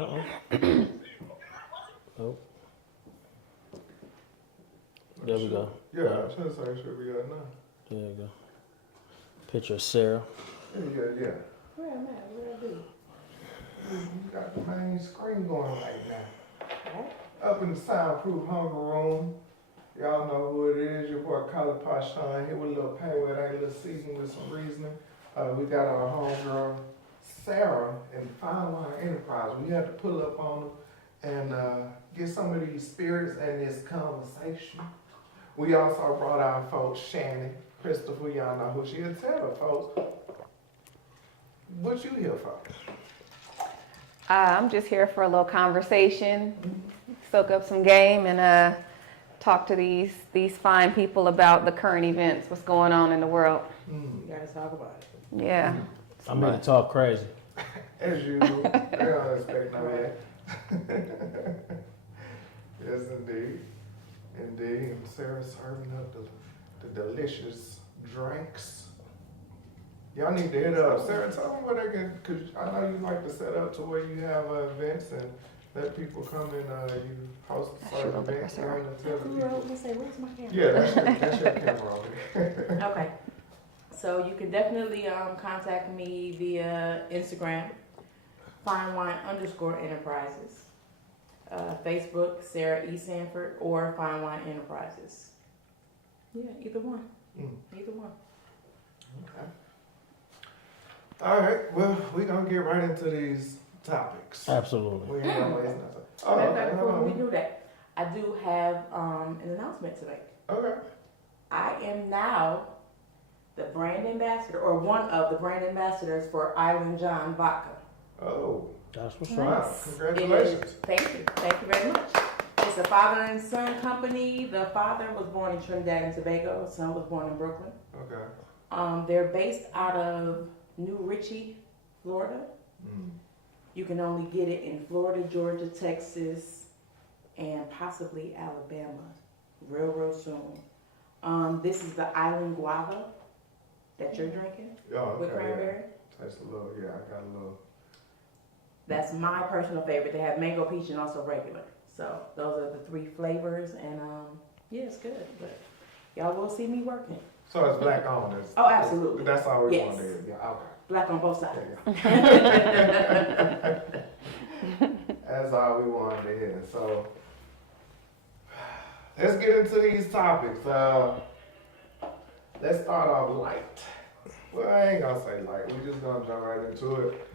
Uh-oh. Oh. There we go. Yeah, I'm trying to say, sure we got now. There you go. Picture of Sarah. Yeah. Where am I? What I do? You got the main screen going right now. Right? Up in the soundproof hunger room. Y'all know who it is. Your boy Colin Pashan here with a little pay with a little season with some reasoning. We got our homegirl Sarah in Fine Wine Enterprise. We had to pull up on them and get some of these spirits in this conversation. We also brought our folks Shannon, Christopher, y'all know who she is. Tell her folks, what you here for? I'm just here for a little conversation, soak up some game, and talk to these fine people about the current events, what's going on in the world. You gotta talk about it. Yeah. I'm here to talk crazy. As usual, they don't expect no that. Yes, indeed. Indeed. And Sarah's serving up the delicious drinks. Y'all need to hit up. Sarah, tell them where they can, because I know you like to set up to where you have events and let people come and you host certain events on the television. Let's say, where's my camera? Yeah, that's your camera over there. Okay. So you can definitely contact me via Instagram, finewine_enterprises. Facebook, Sarah E. Sanford, or Fine Wine Enterprises. Yeah, either one. Either one. Okay. All right, well, we're going to get right into these topics. Absolutely. We ain't gonna waste no time. Oh, Matter of okay, fact, hold before we on. do that, I do have an announcement to make. Okay. I am now the brand ambassador, or one of the brand ambassadors for Island John Vodka. Oh, That's what's wow. right. Congratulations. Thank you very much. It's a father and son company. The father was born in Trinidad and Tobago. The son was born in Brooklyn. Okay. They're based out of New Richie, Florida. Mm. You can only get it in Florida, Georgia, Texas, and possibly Alabama real soon. This is the Island Guava that you're drinking Oh, with okay. cranberry. Yeah. Tastes a little, yeah, I got a little. That's my personal favorite. They have mango, peach, and also regular. So those are the three flavors, and yeah, it's good. But y'all will see me working. So it's black on. Oh, absolutely. That's all we Yes. want to hear. Yeah, okay. Black on both sides. Yeah. That's all we wanted to hear. So let's get into these topics. Let's start off light. Well, I ain't gonna say light. We're just gonna jump right into it.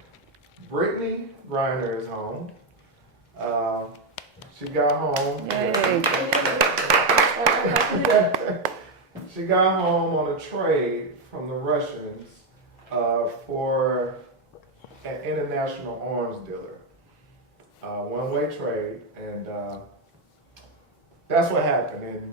Brittany Griner is home. She got home. Yay. She got home on a trade from the Russians for an international arms dealer. One-way trade, and that's what happened. And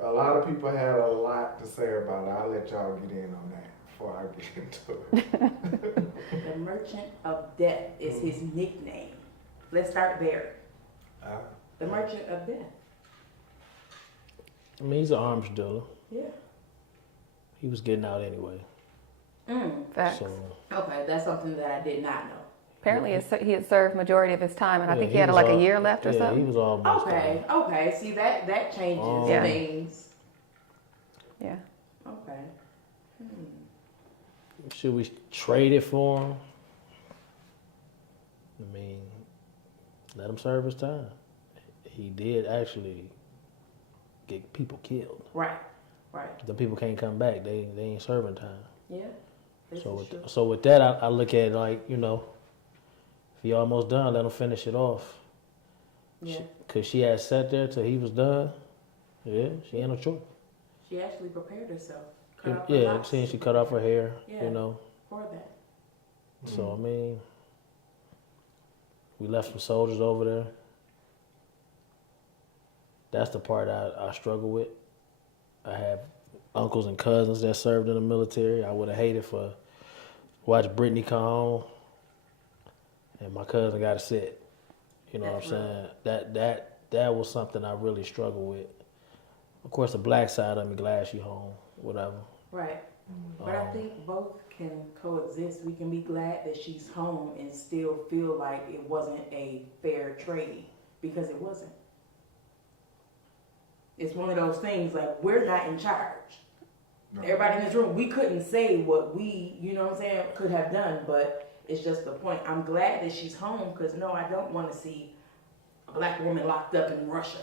a lot of people had a lot to say about it. I'll let y'all get in on that before I get into it. The Merchant of Death is his nickname. Let's start there. The Merchant of Death. I mean, he's an arms dealer. Yeah. He was getting out anyway. Facts. So Okay, that's something that I did not know. Apparently, he had served majority of his time, and I yeah, think he had like a all- year left or yeah, something. he was almost Okay, okay. See, that changes Yeah. things. Yeah. Okay. Should we trade it for him? I mean, let him serve his time. He did actually get people killed. Right. The people can't come back. They ain't serving time. Yeah. This is true. So with that, I look at it like, you know, if he almost done, let him finish it off. Yeah. Cause she had sat there till he was done. Yeah, she ain't no choice. She actually prepared herself. Cut off her Yeah, locks seeing she cut off her hair, Yeah. you know. for that. So I mean, we left some soldiers over there. That's the part I struggle with. I have uncles and cousins that served in the military. I would have hated for watch Brittany come home and my cousin got to sit. You know That's what I'm saying? That was something I really struggled with. Of course, the black side of me glad she home, whatever. Right. But I think both can coexist. We can be glad that she's home and still feel like it wasn't a fair trade, because it wasn't. It's one of those things like we're not in charge. No. Everybody in this room, we couldn't say what we, you know what I'm saying, could have done, but it's just the point. I'm glad that she's home because no, I don't want to see a black woman locked up in Russia,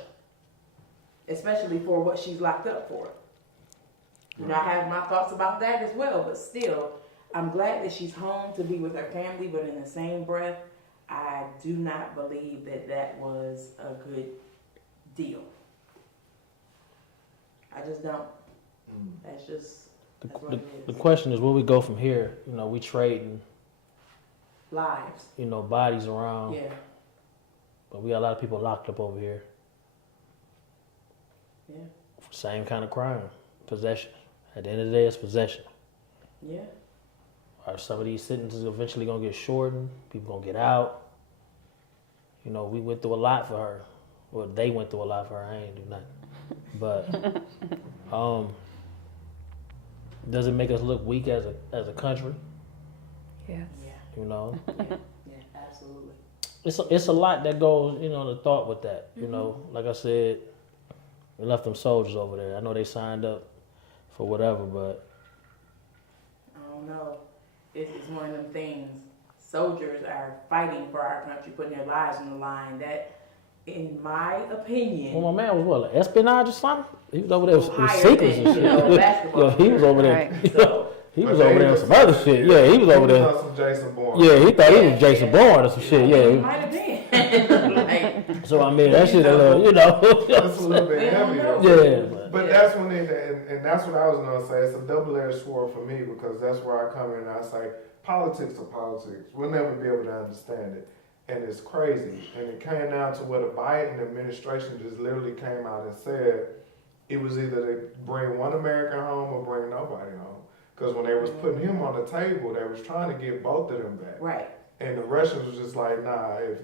especially for what she's locked up for. You know, I have my thoughts about that as well, but still, I'm glad that she's home to be with her family, but in the same breath, I do not believe that that was a good deal. I just don't. That's just, that's what it is. The question is, where we go from here? You know, we trading, Lives. you know, bodies around, Yeah. but we got a lot of people locked up over here. Yeah. Same kind of crime, possession. At the end of the day, it's possession. Yeah. Are some of these sentences eventually gonna get shortened? People gonna get out? You know, we went through a lot for her. Well, they went through a lot for her. I ain't do nothing. But does it make us look weak as a country? Yes. Yeah. You know, Yeah, absolutely. it's a lot that goes, you know, the thought with that. You know, like I said, we left them soldiers over there. I know they signed up for whatever, but I don't know. It's one of them things. Soldiers are fighting for our country, putting their lives on the line. That, in my opinion, well, my man was what, like espionage or something? He was over there with higher secrets than, and shit. you know, basketball. Yeah, he was over there. Right. So, He But was they over there with just- some other shit. Yeah, he was over He there. was on some Jason Bourne. Yeah, he thought he was Jason Bourne or some shit. it Yeah. might have been. Like, So I mean, that shit a little, you know. That's a little bit We don't heavy know. though. Yeah. But that's when and that's what I was gonna say. It's a double-edged sword for me because that's where I come in and I say politics are politics. We'll never be able to understand it, and it's crazy. And it came down to where the Biden administration just literally came out and said it was either they bring one American home or bring nobody home. Because when they was putting him on the table, they was trying to get both of them back. right. And the Russians was just like, nah, if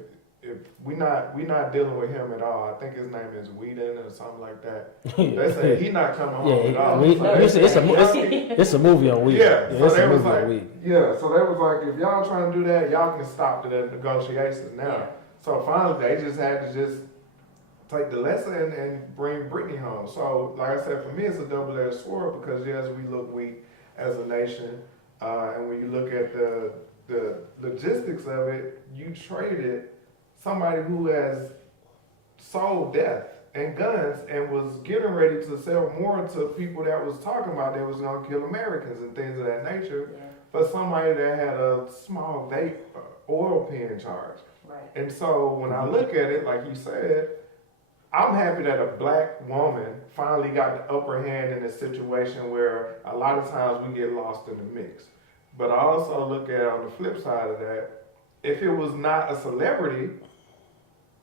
we not dealing with him at all. I think his name is Whedon or something like that. They say he not coming home at all. It's a movie on Weed. Yeah, so it's they a was movie like, on Weed. yeah, so they was like, if y'all trying to do that, y'all can stop the negotiations now. Yeah. So finally, they just had to just take the lesson and bring Brittany home. So, like I said, for me, it's a double-edged sword because yes, we look weak as a nation, and when you look at the logistics of it, you traded somebody who has sold death and guns and was getting ready to sell more to people that was talking about they was gonna kill Americans and things of that nature, Yeah. for somebody that had a small vape oil pen charge. Right. And so when I look at it, like you said, I'm happy that a black woman finally got the upper hand in a situation where a lot of times we get lost in the mix. But I also look at on the flip side of that, if it was not a celebrity,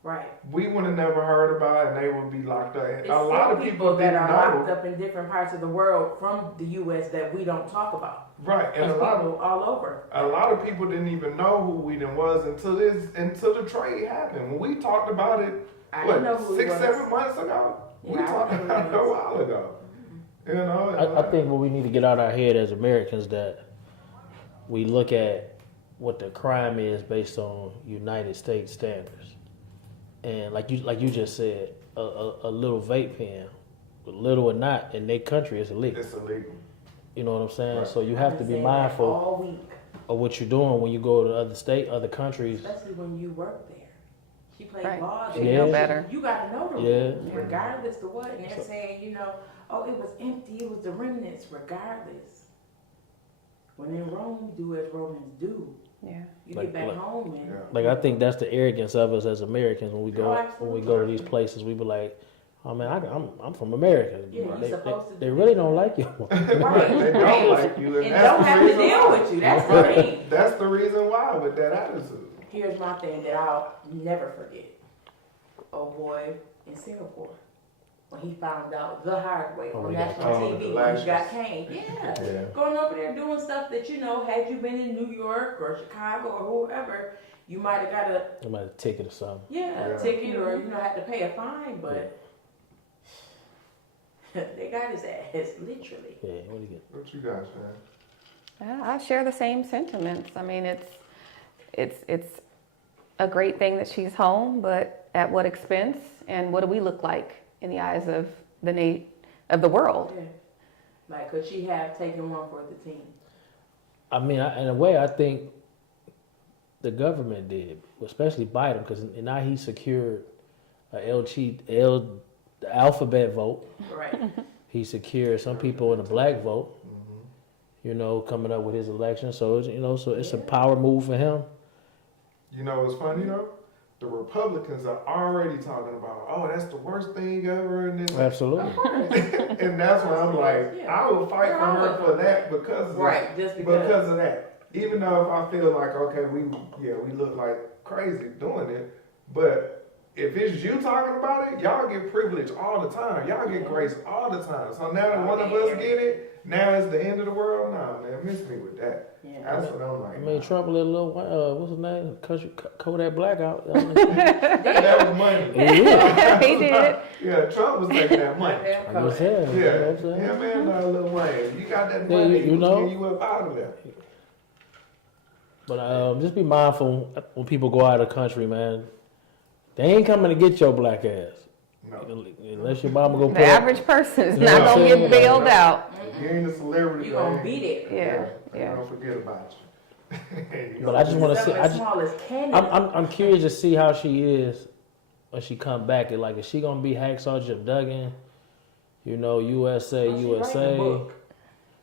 Right. we would have never heard about it and they would be locked up. And It's a lot some of people that didn't are locked know. up in different parts of the world from the U.S. that we don't talk about. Right, and There's a lot people all over. of people didn't even know who Whedon was until the trade happened. When we talked about it, I what, didn't know who he 6, was. 7 months ago? We Yeah, I talked didn't know about who it he a was. while ago. You know, and I think what we need to get out our head as Americans that we look at what the crime is based on United States standards, and like you just said, a little vape pen, little or not, in their country is illegal. it's illegal. You know what I'm saying? Right. So you I've have to been be saying that mindful all week, of what you're doing when you go to other countries. especially when you work there. She played Right. ball. She know better. You got to know the Yeah. rules, regardless to what. And they're saying, you know, oh, it was empty. It was the remnants, regardless. When in Rome, do as Romans do. Yeah. You Like- get back like- home and Yeah. Like I think that's the arrogance of us as Americans when we go Oh, to these places. We be like, oh man, I'm from America. Yeah, you they, supposed to they do really that. don't like you. Right. They don't like you, and that's don't the have to reason deal why. with you. That's the thing. That's the reason why with that attitude. Here's my thing that I'll never forget. Oh boy, in Singapore, when he found out the hard way Oh, on he got national caned. TV The when he got lashes. caned. Yeah. Yeah. Going over there doing stuff that, you know, had you been in New York or Chicago or whoever, you might have got a They might have a ticket or something. Yeah. ticket or, you know, had to pay a fine, but They got his ass, literally. Yeah, what do you get? What you got, Shan? I share the same sentiments. I mean, it's a great thing that she's home, but at what expense? And what do we look like in the eyes of the world? Yeah. Like, could she have taken one for the team? I mean, in a way, I think the government did, especially Biden, because now he secured the alphabet vote. Right. He secured some people in the black vote. You know, coming up with his election, so it's, it's a power move for him. You know what's funny though? The Republicans are already talking about, oh, that's the worst thing ever, and this. Absolutely. And that's why I'm like, Yeah. I will fight for her for that because of Right, just because. of that. Even though if I feel like, okay, we look like crazy doing it, but if it's you talking about it, y'all get privilege all the time. Y'all get grace all the time. So now that one of us get it, now it's the end of the world. Nah, man, miss me with that. Yeah. That's what I'm like. I mean, Trump let a little, what's his name? Kodak Blackout. That was money. He did. Yeah, Trump was taking that money. I'm just saying. You know what I'm saying? Yeah, man, Lil Wayne. You got that Yeah, money, you know. you up out of there. But just be mindful when people go out of the country, man. They ain't coming to get your black ass. No. Unless your mama go put The up. average person is You know not what I'm gonna saying? get bailed out. If you ain't a celebrity, You gonna man, beat it. Yeah, they yeah. don't forget about you. But I just want to see. Something as small as Canada. I'm curious to see how she is when she come back. And like, is she gonna be Hacksaw Jim Duggan? You know, USA, Oh, she writing a USA. book.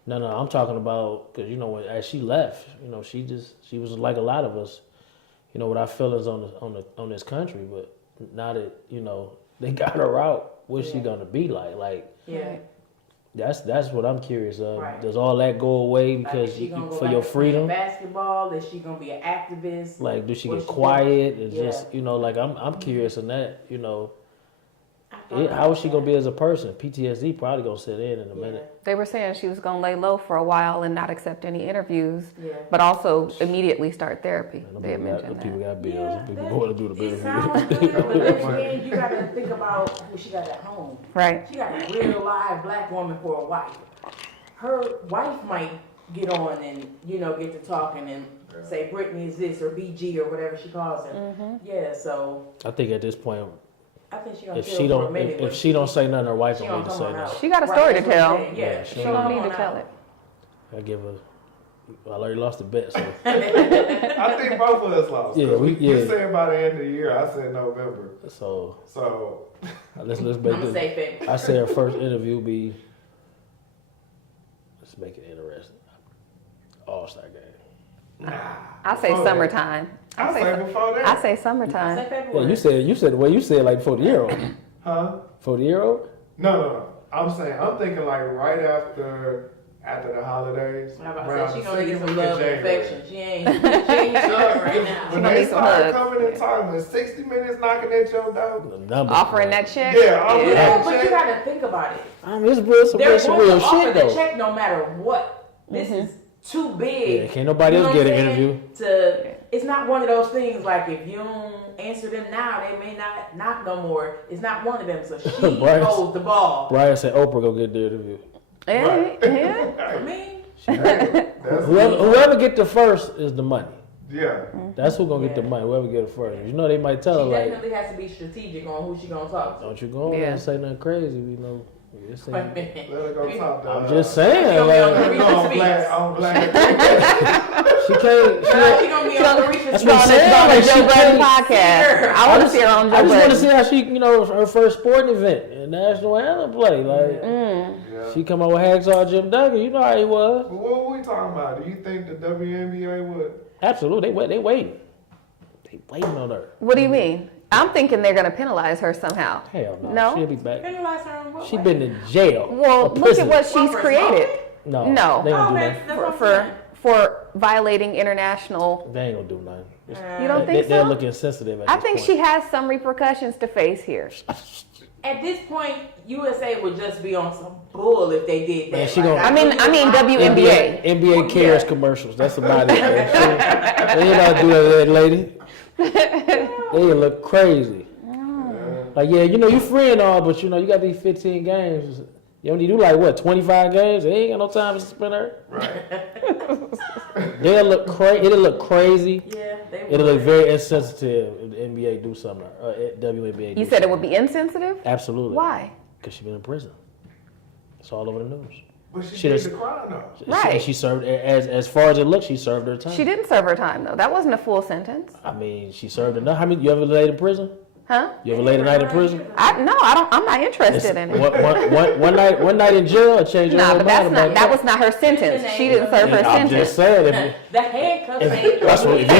No, I'm talking about because as she left, she was like a lot of us, with our feelings on this country. But now that they got her out, what's she Yeah. gonna be like? Like Yeah. that's what I'm curious of. Right. Does all that go away Like, because is she gonna go for back your to playing freedom? basketball? Is she gonna be an activist? Like, do she What get she quiet and Yeah. just like I'm curious in that. I thought How is she about gonna be that. as a person? PTSD probably gonna set in a Yeah. minute. They were saying she was gonna lay low for a while and not accept any interviews, Yeah. but also immediately start therapy. Man, They had them mentioned people that. got bills. Yeah, Them people that- going to do the It business. sounds good, but then again, you gotta think about who she got at home. Right. She got a real live black woman for a wife. Her wife might get on and get to talking and say Brittany is this or BG or whatever she calls her. Mm-hmm. Yeah, so I think at this point, I think she gonna if chill she for a don't, minute. if but she don't say nothing, her wife she don't need gonna to come say on nothing. out. She got a Right, story to that's what I'm tell. saying. Yeah, Yeah, she she don't gonna She come need to on tell out. it. I give her. I already lost the bet, so I think both of us lost. Yeah, 'cause we- You yeah. said by the end of the year, I said November. so So let's make I'm gonna this. say favor. I say her first interview be. Let's make it interesting. All-Star game. I say Before that. summertime. I say before that. I say I summertime. say Yeah, February. you said the way you said like 40-year-old. Huh? 40-year-old. No. I'm saying I'm thinking like right after the holidays. I'm about around to say she the gonna need second some week of love and January. affection. She ain't showing right now. When gonna they need some start hugs. coming and talking, when 60 minutes knocking at your door. The numbers. Offering that check. Yeah, offering Yeah, that but you check. gotta think about it. I mean, it's real, some They're going real to offer shit the though. check no matter what. This is too big. Yeah, can't nobody You know else what get I'm an saying? interview. It's not one of those things like if you don't answer them now, they may not knock no more. It's not one of them. So she Bryce- holds the ball. Brian said Oprah go get the interview. Yeah. I mean, That's Whoever get the first is the money. yeah. That's who gonna get the Yeah. money. Whoever get it first. They might tell her she like, definitely has to be strategic on who she gonna talk to. don't you go on there and say nothing crazy. This ain't- Let her go talk to I'm her. just saying. She gonna be on Like, the No, I'm Reese's glad. Feast. I'm glad. she can't. She gonna be on the Reese's That's Feast. what I'm saying. On the Like, she Joe Budden can't- podcast. I want to see her on I Joe just want to see Budden. how she, her first sporting event and national anthem play. Like Yeah. she come out with Hacksaw Jim Duggan. You know how he was. But what were we talking about? Do you think the WNBA would? Absolutely, they waiting. They waiting on her. What do you mean? I'm thinking they're gonna penalize her somehow. Hell no, No? she'll be back. Penalize her in what She way? been in jail. Well, or look at prison. what she's Well, for created. No, No. they Oh, don't do that's nothing. what I'm For saying. for violating international. They ain't gonna do nothing. You don't think They're so? looking sensitive. At I this think point. she has some repercussions to face here. At this point, USA would just be on some bull if they did that. Man, she gonna- I mean WNBA. NBA cares commercials. That's about it. Man. They ain't not do that, lady. They look crazy. Like, yeah, you free and all, but you got these 15 games. You only do like what 25 games. They ain't got no time to suspend her. Right. They'll look crazy. It'll look crazy. Yeah, they It'll would. look very insensitive if the NBA do something. WNBA. You said it would be insensitive? Absolutely. Why? Because she's been in prison. It's all over the news. But she Shit did is- the crime though. Right. She served as far as it looks. She served her time. She didn't serve her time though. That wasn't a full sentence. I mean, she served enough. How many? You ever laid in prison? Huh? You ever laid a night in prison? I'm not interested in it. One night in jail changed your No, whole but mind about that was not her sentence. She didn't serve her I'm just sentence. saying. The handcuffs If ain't. you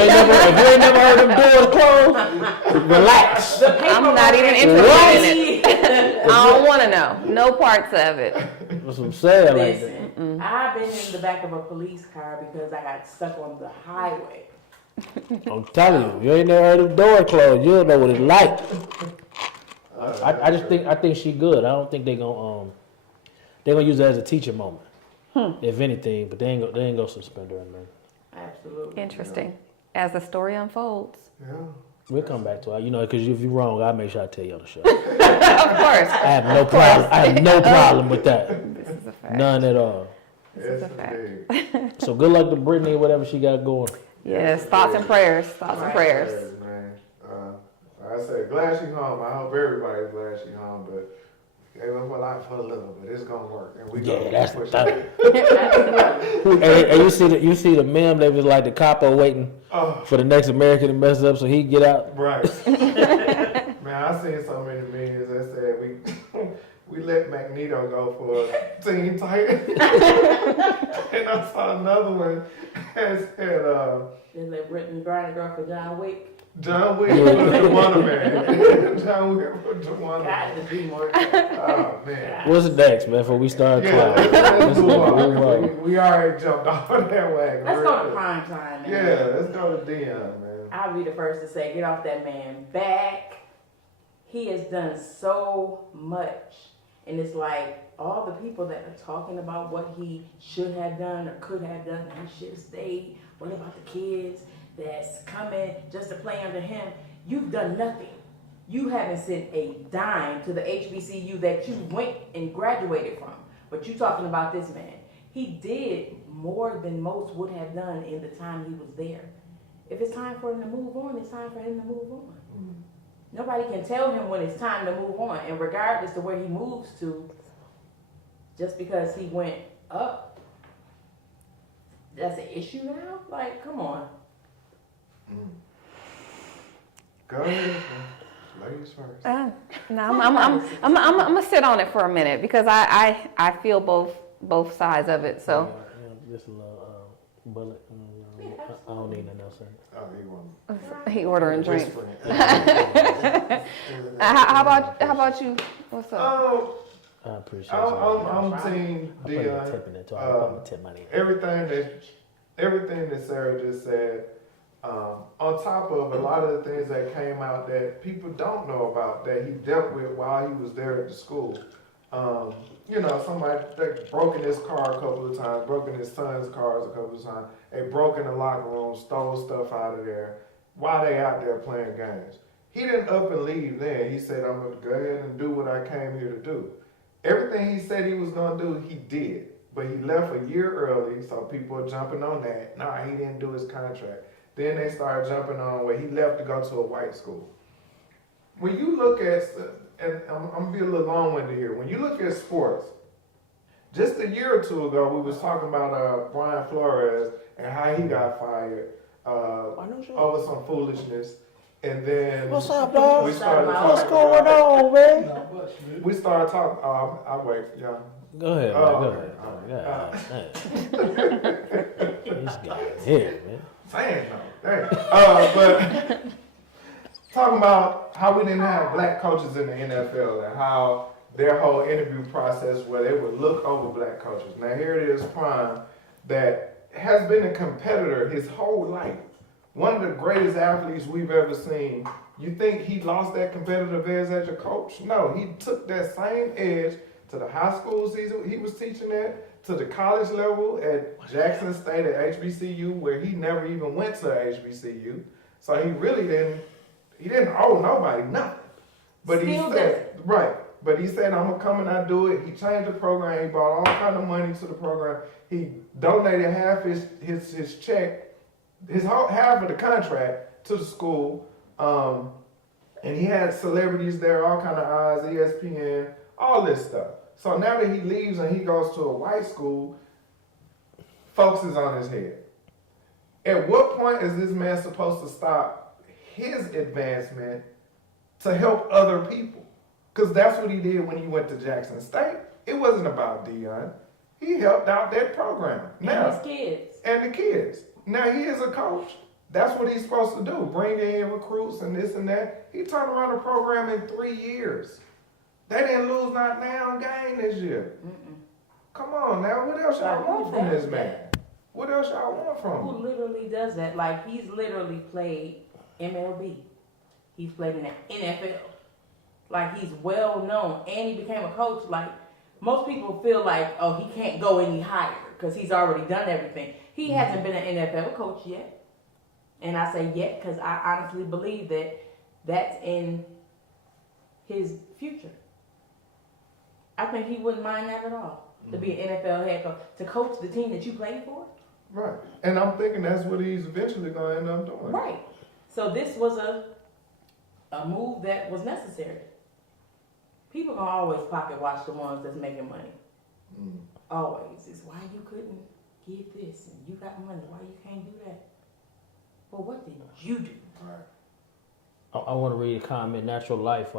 ain't never heard them doors closed, relax. I'm not even interested in it. I don't want to know. No parts of it. That's what I'm saying. Like, Listen, I've been in the back of a police car because I got stuck on the highway. I'm telling you, you ain't never heard them doors closed. You don't know what it's like. I think she good. I don't think they gonna use that as a teaching moment, if anything. But they ain't gonna suspend her, man. Absolutely. Interesting. As the story unfolds. Yeah. We'll come back to it. You know, because if you're wrong, I'll make sure I tell you on the show. Of course. I have no problem. I have no problem with that. This is a fact. None at all. This is Yes, a fact. indeed. So good luck to Brittany, whatever she got going. Yes, thoughts and prayers. Thoughts and prayers. Yeah, man. Like I said, glad she home. I hope everybody's glad she home, but gave up a lot for a little, but it's gonna work. And we Yeah, gonna that's push that. it. And you see the meme that was like the capo waiting Oh, for the next American to mess up so he can get out. right. Man, I seen so many memes that said we let Magneto go for a Teen Titan. And I saw another one that said They let Brittany Griner go for John Wick. John Wick was the Wonder Man. John Wick was the Wonder Got Man. to be more. Oh man. What's next, man? Before we start Yeah, clowning? let's move on. on. We already jumped on that wagon. Let's real go to quick. prime time, man. Yeah, let's go to Deion, man. I'll be the first to say, get off that man back. He has done so much. And it's like all the people that are talking about what he should have done or could have done, he should have stayed. What about the kids that's coming just to play under him? You've done nothing. You haven't sent a dime to the HBCU that you went and graduated from. But you talking about this man. He did more than most would have done in the time he was there. If it's time for him to move on, it's time for him to move on. Nobody can tell him when it's time to move on. And regardless of where he moves to, just because he went up, that's an issue now? Like, come on. Go ahead. Ladies first. No, I'm gonna sit on it for a minute because I feel both sides of it. So Just a little bullet. I don't need nothing else. Oh, he won. he ordering drinks. Whispering. How about you? What's up? I appreciate I'm you. Team I put a Deion. tip in there too. I'm gonna tip money. Everything that Sarah just said, on top of a lot of the things that came out that people don't know about that he dealt with while he was there at the school. Somebody that broken his car a couple of times, broken his son's cars a couple of times. They broke in the locker room, stole stuff out of there while they out there playing games. He didn't up and leave then. He said, I'm going to go ahead and do what I came here to do. Everything he said he was going to do, he did. But he left a year early, so people are jumping on that. Nah, he didn't do his contract. Then they started jumping on where he left to go to a white school. When you look at, and I'm going to be a little long-winded here. When you look at sports, just a year or two ago, we was talking about Brian Flores and how he got fired over some foolishness. And then What's up, dog? we started What's talking going about, on, man? we started talking, I'll wait, yeah. Go ahead, man. Go ahead. This guy here, man. Saying no, dang. But talking about how we didn't have black coaches in the NFL and how their whole interview process where they would look over black coaches. Now here it is, Prime, that has been a competitor his whole life. One of the greatest athletes we've ever seen. You think he lost that competitive edge as a coach? No, he took that same edge to the high school season he was teaching at, to the college level at Jackson State at HBCU, where he never even went to HBCU. So he really didn't owe nobody nothing. But Still he said, right. But he said, I'm gonna come and I do it. He changed the program. He brought all kind of money to the program. He donated half his check, half of the contract to the school. And he had celebrities there, all kind of eyes, ESPN, all this stuff. So now that he leaves and he goes to a white school, folks is on his head. At what point is this man supposed to stop his advancement to help other people? Because that's what he did when he went to Jackson State. It wasn't about Deion. He helped out that program. Now, And his kids. And the kids. Now he is a coach. That's what he's supposed to do. Bring in recruits and this and that. He turned around the program in 3 years. They didn't lose not now game this year. Mm-mm. Come on now, what else y'all want from this man? What else y'all want from Who him? literally does that? Like, he's literally played MLB. He's played in the NFL. Like, he's well known. And he became a coach. Like, most people feel like, oh, he can't go any higher because he's already done everything. He hasn't been an NFL coach yet. And I say yet because I honestly believe that that's in his future. I think he wouldn't mind that at all. To be an NFL head coach. To coach the team that you played for. Right. And I'm thinking that's what he's eventually going to end up doing. Right. So this was a move that was necessary. People gonna always pocket watch the ones that's making money. Always. It's why you couldn't get this and you got money. Why you can't do that? Well, what did you do? Right. I want to read a comment. Natural Life.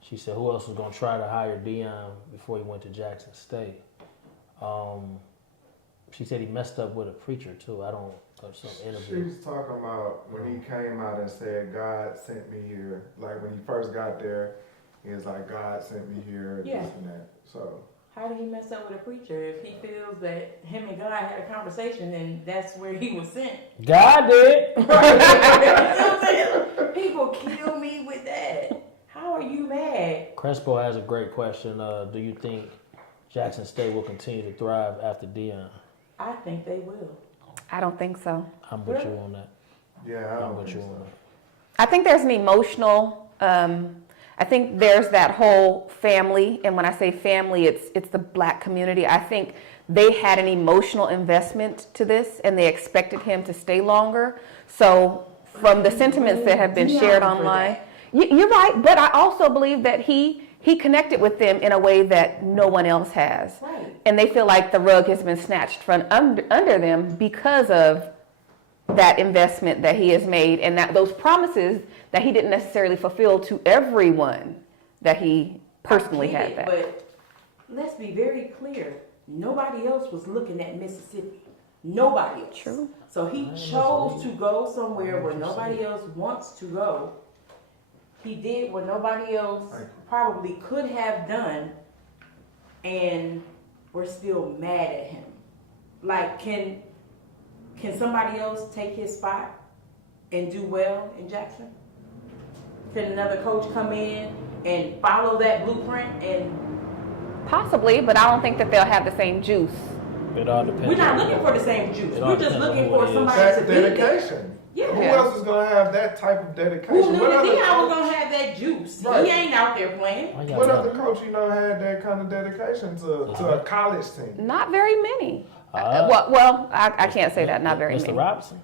She said, "Who else was gonna try to hire Deion before he went to Jackson State?" She said he messed up with a preacher too. I don't. Some interview. She was talking about when he came out and said, God sent me here. Like when he first got there, he was like, God sent me here, Yeah. this and that. So. How did he mess up with a preacher? If he feels that him and God had a conversation and that's where he was sent. God did. You know what I'm saying? People kill me with that. How are you mad? Crespo has a great question. Do you think Jackson State will continue to thrive after Deion? I think they will. I don't think so. I'm with you on that. Yeah, I I'm don't with think you on so. that. I think there's an emotional, I think there's that whole family, and when I say family, it's the black community. I think they had an emotional investment to this, and they expected him to stay longer. So from the sentiments that have been shared online, you're right, but I also believe that he connected with them in a way that no one else has. Right. And they feel like the rug has been snatched from under them because of that investment that he has made and that those promises that he didn't necessarily fulfill to everyone that he personally I had get that. it, but let's be very clear. Nobody else was looking at Mississippi. Nobody else. True. So he chose to go somewhere where nobody else wants to go. He did what nobody else probably could have done, and we're still mad at him. Like, can somebody else take his spot and do well in Jackson? Can another coach come in and follow that blueprint? And Possibly, but I don't think that they'll have the same juice. It all depends. we're not looking for the same juice. It all We're just depends on looking who for it is. somebody That's to be there. dedication. Yeah. Who else is going to have that type of Who dedication? knew What that other Deion was coach- gonna have that juice? Right. He ain't out there playing. Why y'all What not- other coach you know had that kind of dedication to a college team? Not very many. Uh, Well, I can't say that. Not very Mr. many. Robinson.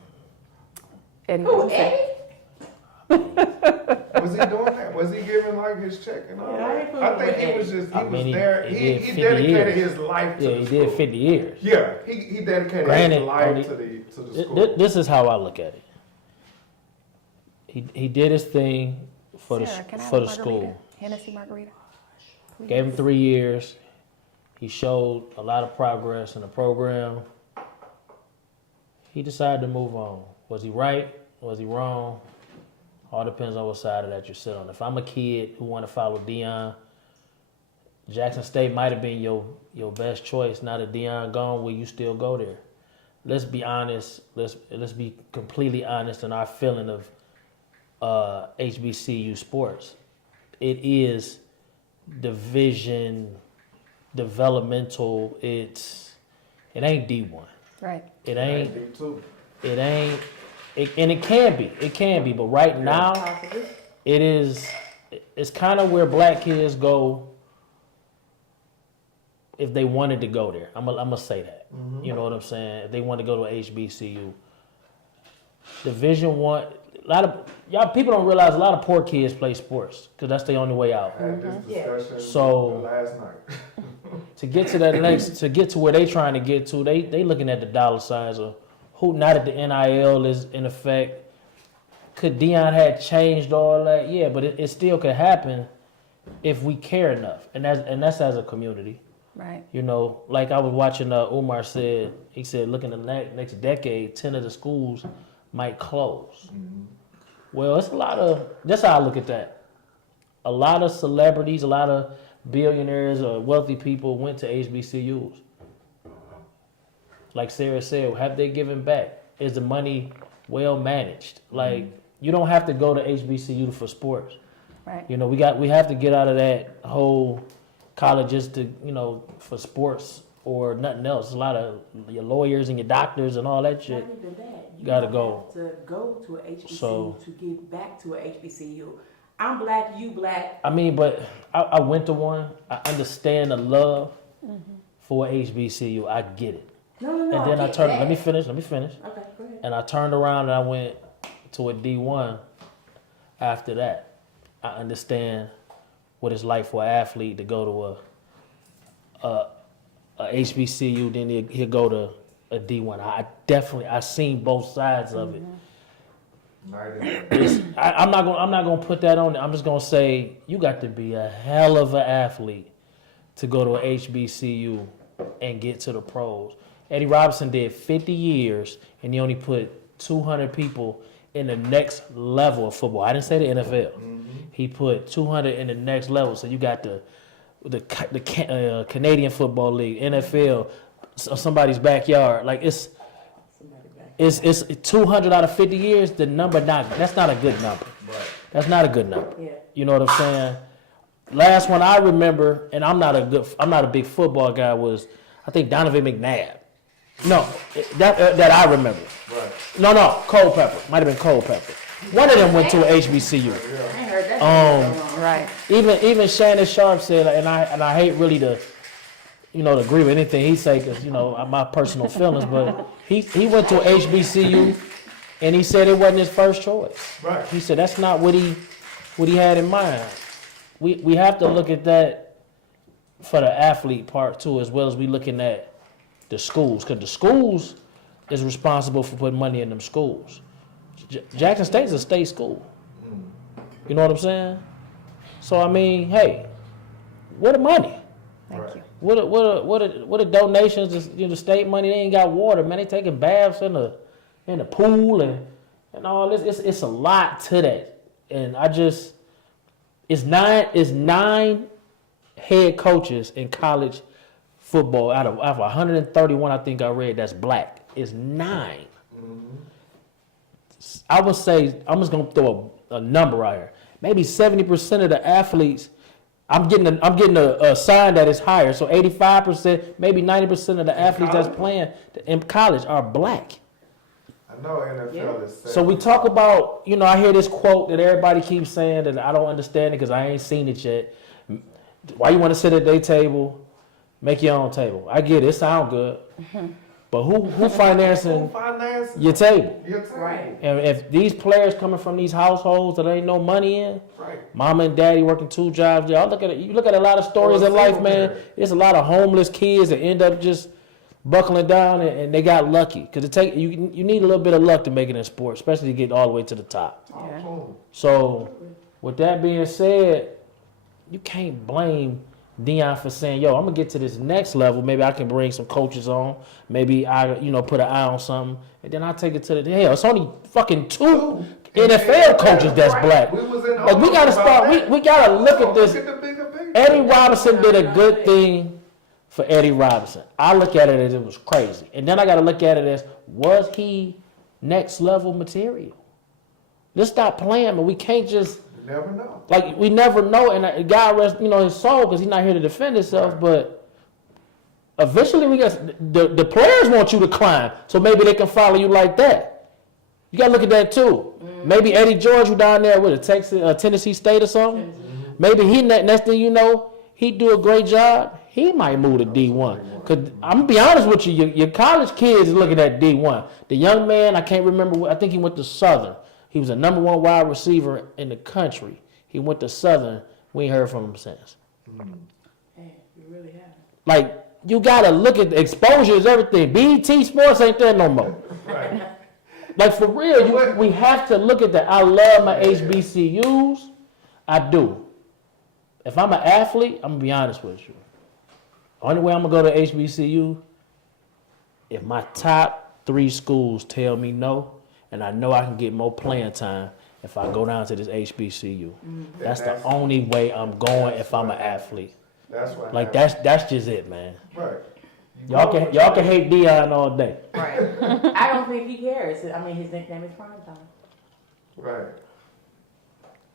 Eddie Who, Robinson. Eddie? Was he doing that? Was he giving like his check and all Yeah, I ain't that? fooling I think with he Eddie. was just, I he mean, was there. he He did 50 dedicated years. his life to Yeah, the he school. did 50 years. Yeah, he dedicated Granted, his life only- to the school. This is how I look at it. He did his thing for Sarah, can I the have for a the margarita? school. Hennessy margarita. Gave him 3 years. He showed a lot of progress in the program. He decided to move on. Was he right? Was he wrong? All depends on what side of that you sit on. If I'm a kid who want to follow Deion, Jackson State might have been your best choice. Now that Deion gone, will you still go there? Let's be honest. Let's be completely honest in our feeling of HBCU sports. It is division developmental. It ain't D1. Right. It ain't. Me too. It ain't. And it can be. It can be. But right now, Possibly. it is it's kind of where black kids go if they wanted to go there. I'm gonna say that. You know what I'm saying? If they want to go to HBCU, Division One. A lot of y'all people don't realize a lot of poor kids play sports because that's the only way out. I had this discussion So- last night. To get to to get to where they trying to get to, they looking at the dollar signs of who. Now that the NIL is in effect, could Deion had changed all that? Yeah, but it still could happen if we care enough, and that's as a community. Right. You know, like I was watching Umar said, he said, look in the next decade, 10 of the schools might close. Well, it's a lot of, that's how I look at that. A lot of celebrities, a lot of billionaires or wealthy people went to HBCUs. Like Sarah said, have they given back? Is the money well managed? Like, you don't have to go to HBCU for sports. Right. You know, we have to get out of that whole colleges to, for sports or nothing else. A lot of your lawyers and your doctors and all that Not shit. even that. You Gotta don't go. have to go to a HBCU So- to give back to a HBCU. I'm black, you black. I mean, but I went to one. I understand the love for HBCU. I get it. No. And then I get turned, that. let me finish. Okay, go ahead. And I turned around and I went to a D1 after that. I understand what it's like for an athlete to go to a HBCU, then he'll go to a D1. I seen both sides of it. I'm not gonna put that on. I'm just gonna say you got to be a hell of an athlete to go to a HBCU and get to the pros. Eddie Robinson did 50 years and he only put 200 people in the next level of football. I didn't say the NFL. He put 200 in the next level. So you got the Canadian Football League, NFL, somebody's backyard. Like it's 200 out of 50 years. The number that's not a good number. Right. That's not a good number. Yeah. You know what I'm saying? Last one I remember, and I'm not a big football guy, was I think Donovan McNabb. No, that I remember. Right. No, Culpepper. Might have been Culpepper. One of them went to an HBCU. I ain't heard that. Right. Even Shannon Sharp said, and I hate really to agree with anything he say, because my personal feelings, but he went to an HBCU, and he said it wasn't his first choice. Right. He said that's not what he had in mind. We have to look at that for the athlete part too, as well as we looking at the schools, because the schools is responsible for putting money in them schools. Jackson State is a state school. You know what I'm saying? So I mean, hey, where the money? Thank Right. you. What the donations? The state money. They ain't got water, man. They taking baths in the pool and all this. It's a lot to that, and it's nine head coaches in college football out of 131. I think I read that's black. It's 9. I would say I'm just gonna throw a number out here. Maybe 70% of the athletes. I'm getting a sign that is higher. So 85%, maybe 90% of the athletes that's playing in college are black. I know NFL is. So we talk about, I hear this quote that everybody keeps saying that I don't understand it because I ain't seen it yet. Why you want to sit at their table? Make your own table. I get it. It sound good. But who financing your table? Your table. Right. And if these players coming from these households that ain't no money in, Right. mama and daddy working 2 jobs, you look at a lot of stories Or a in life, single man. parent. There's a lot of homeless kids that end up just buckling down and they got lucky. Because you need a little bit of luck to make it in sports, especially to get all the way to the top. Yeah. Oh, So with that being said, you can't blame Deion for saying, yo, I'm gonna get to this next level. Maybe I can bring some coaches on. Maybe I, put an eye on something, and then I take it to the hell. It's only fucking 2 NFL coaches that's black. We was in Like, we gotta start. We gotta look at this. Look at the bigger picture. Eddie Robinson did a good thing for Eddie Robinson. I look at it as it was crazy, and then I gotta look at it as, was he next level material? Let's stop playing, but we can't just. You never know. Like, we never know, and God rest, his soul, because he's not here to defend himself, but eventually the players want you to climb, so maybe they can follow you like that. You gotta look at that too. Maybe Eddie George, who down there with a Tennessee State or something. Maybe he next thing you know, he do a great job. He might move to D1. Cause I'm gonna be honest with you, your college kids is looking at D1. The young man, I can't remember. I think he went to Southern. He was a number 1 wide receiver in the country. He went to Southern. We ain't heard from him since. Hey, you really have. Like, you gotta look at the exposure is everything. BET Sports ain't there no more. Right. Like, for real, we have to look at that. I love my HBCUs. I do. If I'm an athlete, I'm gonna be honest with you. Only way I'm gonna go to HBCU, if my top 3 schools tell me no, and I know I can get more playing time if I go down to this HBCU. That's the only way I'm going if I'm an athlete. That's what Like, happens. that's just it, man. Right. Y'all can hate Deion all day. Right. I don't think he cares. I mean, his nickname is Primetime. Right.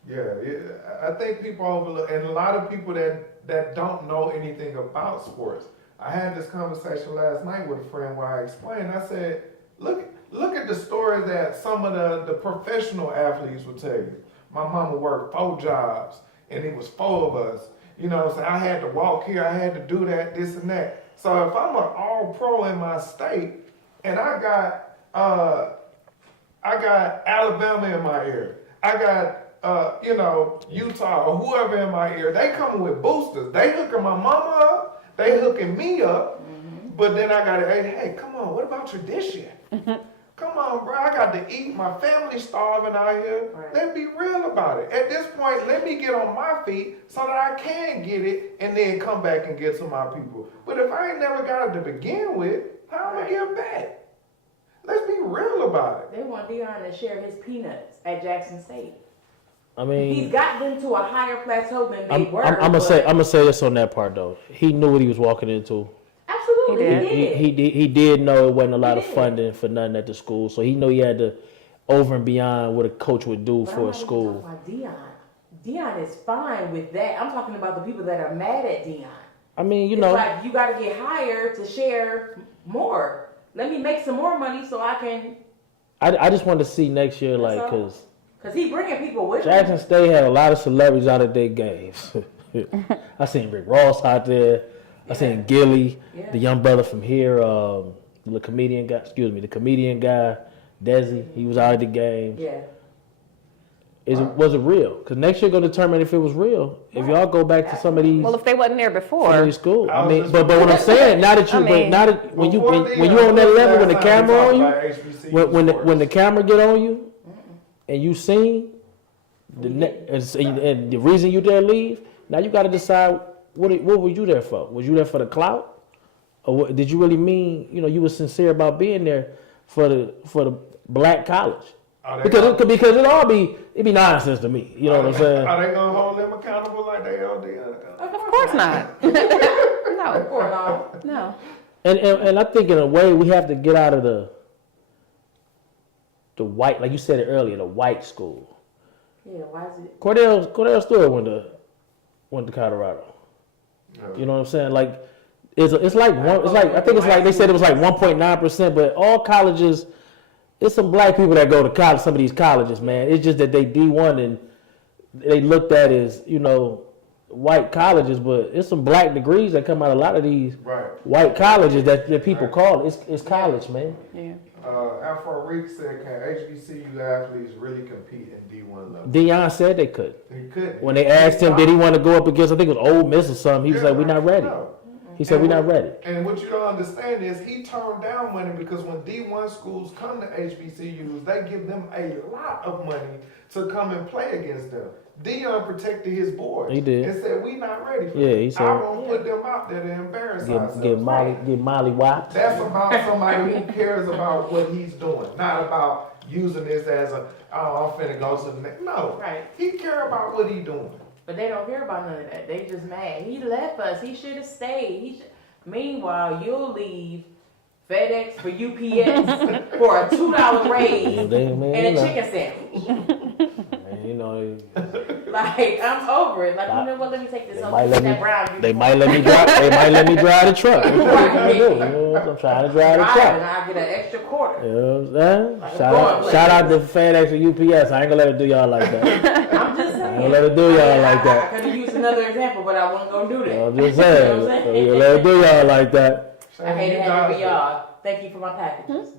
Yeah, I think people overlook, and a lot of people that don't know anything about sports. I had this conversation last night with a friend where I explained. I said, look at the stories that some of the professional athletes will tell you. My mama worked 4 jobs, and it was 4 of us. You know, so I had to walk here, I had to do that, this and that. So if I'm an all-pro in my state, and I got Alabama in my ear, I got Utah or whoever in my ear, they coming with boosters. They hooking my mama up, they hooking me up, but then I gotta, hey, come on, what about tradition? Come on, bro, I got to eat, my family starving out here. Right. Let's be real about it. At this point, let me get on my feet so that I can get it and then come back and get to my people. But if I ain't never got it to begin with, how am I give back? Let's be real about it. They want Deion to share his peanuts at Jackson State. I mean, He's got them to a higher plateau than they I'm were. gonna say this on that part though. He knew what he was walking into. Absolutely, he did. He did know it wasn't a lot of did. funding for nothing at the school, so he knew he had to over and beyond what a coach would do But for I'm a not even school. talking about Deion. Deion is fine with that. I'm talking about the people that are mad at Deion. I mean, you It's know, like you got to get hired to share more. Let me make some more money so I can. I just want to see next year, That's like, all. Cause he bringing people with him. Jackson State had a lot of celebrities out at their games. I seen Rick Ross out there. I seen Gilly, Yeah. the young brother from here, the comedian guy, Desi, he was out at the game. Yeah. Was it real? Because next year gonna determine if it was real. If y'all go back to some of these, Well, if they wasn't there some of before, these schools, I I was mean, just- but what I'm saying, now that you, I mean, when you Before on that level, when the last camera time on we you, talked about HBCU when the sports. camera get on you, and you seen and the reason you there leave, now you got to decide what were you there for? Was you there for the clout, or what, did you really mean you were sincere about being there for the black college? Are they Because it be nonsense to me. You know what I'm saying? Are they gonna hold them accountable like they held the Of of course not. Of No, course not. no. And I think in a way we have to get out of the white, like you said it earlier, the white school. Yeah, why is it? Cordell Stewart went to Colorado. You know what I'm saying? Like it's like I think it's like they said it was like 1.9%, but all colleges, it's some black people that go to college. Some of these colleges, man, it's just that they D1 and they looked at as white colleges, but it's some black degrees that come out of a lot of these white colleges that people call it. It's college, man. Yeah. Afro Rick said, can HBCU athletes really compete in D1 level? Deion said they could. He couldn't. When they asked him, did he want to go up against, I think it was Ole Miss or something, he was like, we're not ready. No. He said, we're not ready. And what you don't understand is he turned down money because when D1 schools come to HBCUs, they give them a lot of money to come and play against them. Deion protected his boys. He did. And said, we not ready for Yeah, that. he said- I won't put them out there to embarrass ourselves. Get Molly Wop. That's about somebody who cares about what he's doing, not about using this as I'm finna go to the next. No. Right. He care about what he doing. But they don't care about none of that. They just mad. He left us. He should have stayed. Meanwhile, you'll leave FedEx for UPS for a $2 raise Man, and a chicken sandwich. You know, Like, I'm over it. Like, you know what? Let me take this they home. might let me. That brown They might let me drive. They might let me drive the truck. That's what I'm trying to do. You know, I'm trying to drive the and truck. I get an extra quarter. You know what I'm saying? Like a Shout out to FedEx and UPS. I ain't gonna let it do y'all like that. I'm just saying. I ain't gonna let it do y'all like I that. could have used another example, but I wasn't gonna do that. I'm just You know saying. what I'm I saying? ain't gonna let it do y'all like that. I hate to have dodged it for it. y'all. Thank you for my packages.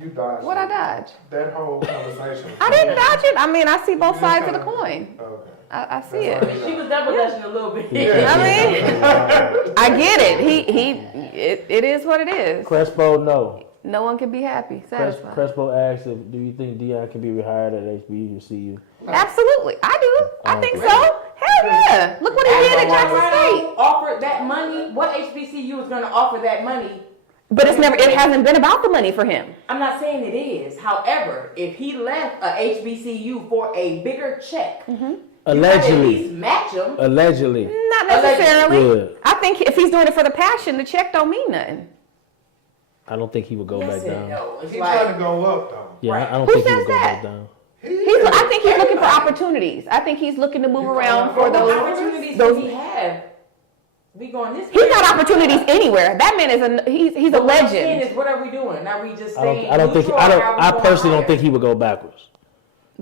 You dodged What it. I dodge? That whole conversation. I didn't dodge it. I mean, I see both You sides of just the kinda- coin. Okay. I see That's it. all She was double dutching a little bit. Yeah. I mean, I get it. It is what it is. Crespo, no. No one can be happy, satisfied. Crespo asked if do you think Deion can be rehired at HBCU? Absolutely, I do. I think Okay. so. Hell yeah! Look what he did at Jackson Colorado State. offered that money. What HBCU is going to offer that money? But it hasn't been about the money for him. I'm not saying it is. However, if he left a HBCU for a bigger check, you gotta at Allegedly. least match him. Allegedly. Not necessarily. Yeah. I think if he's doing it for the passion, the check don't mean nothing. I don't think he would go Yes back and down. no. It's He like, trying to go up though. Yeah, Right. I don't Who think he says would go that? back down. I think he's looking for opportunities. I think he's looking to move around for what those. opportunities does he have? We going this way. He's got opportunities anywhere. That man is he's a But what I'm saying legend. is, what are we doing? Now we just I don't. staying I don't think. neutral, or are we I going personally don't higher? think he would go backwards.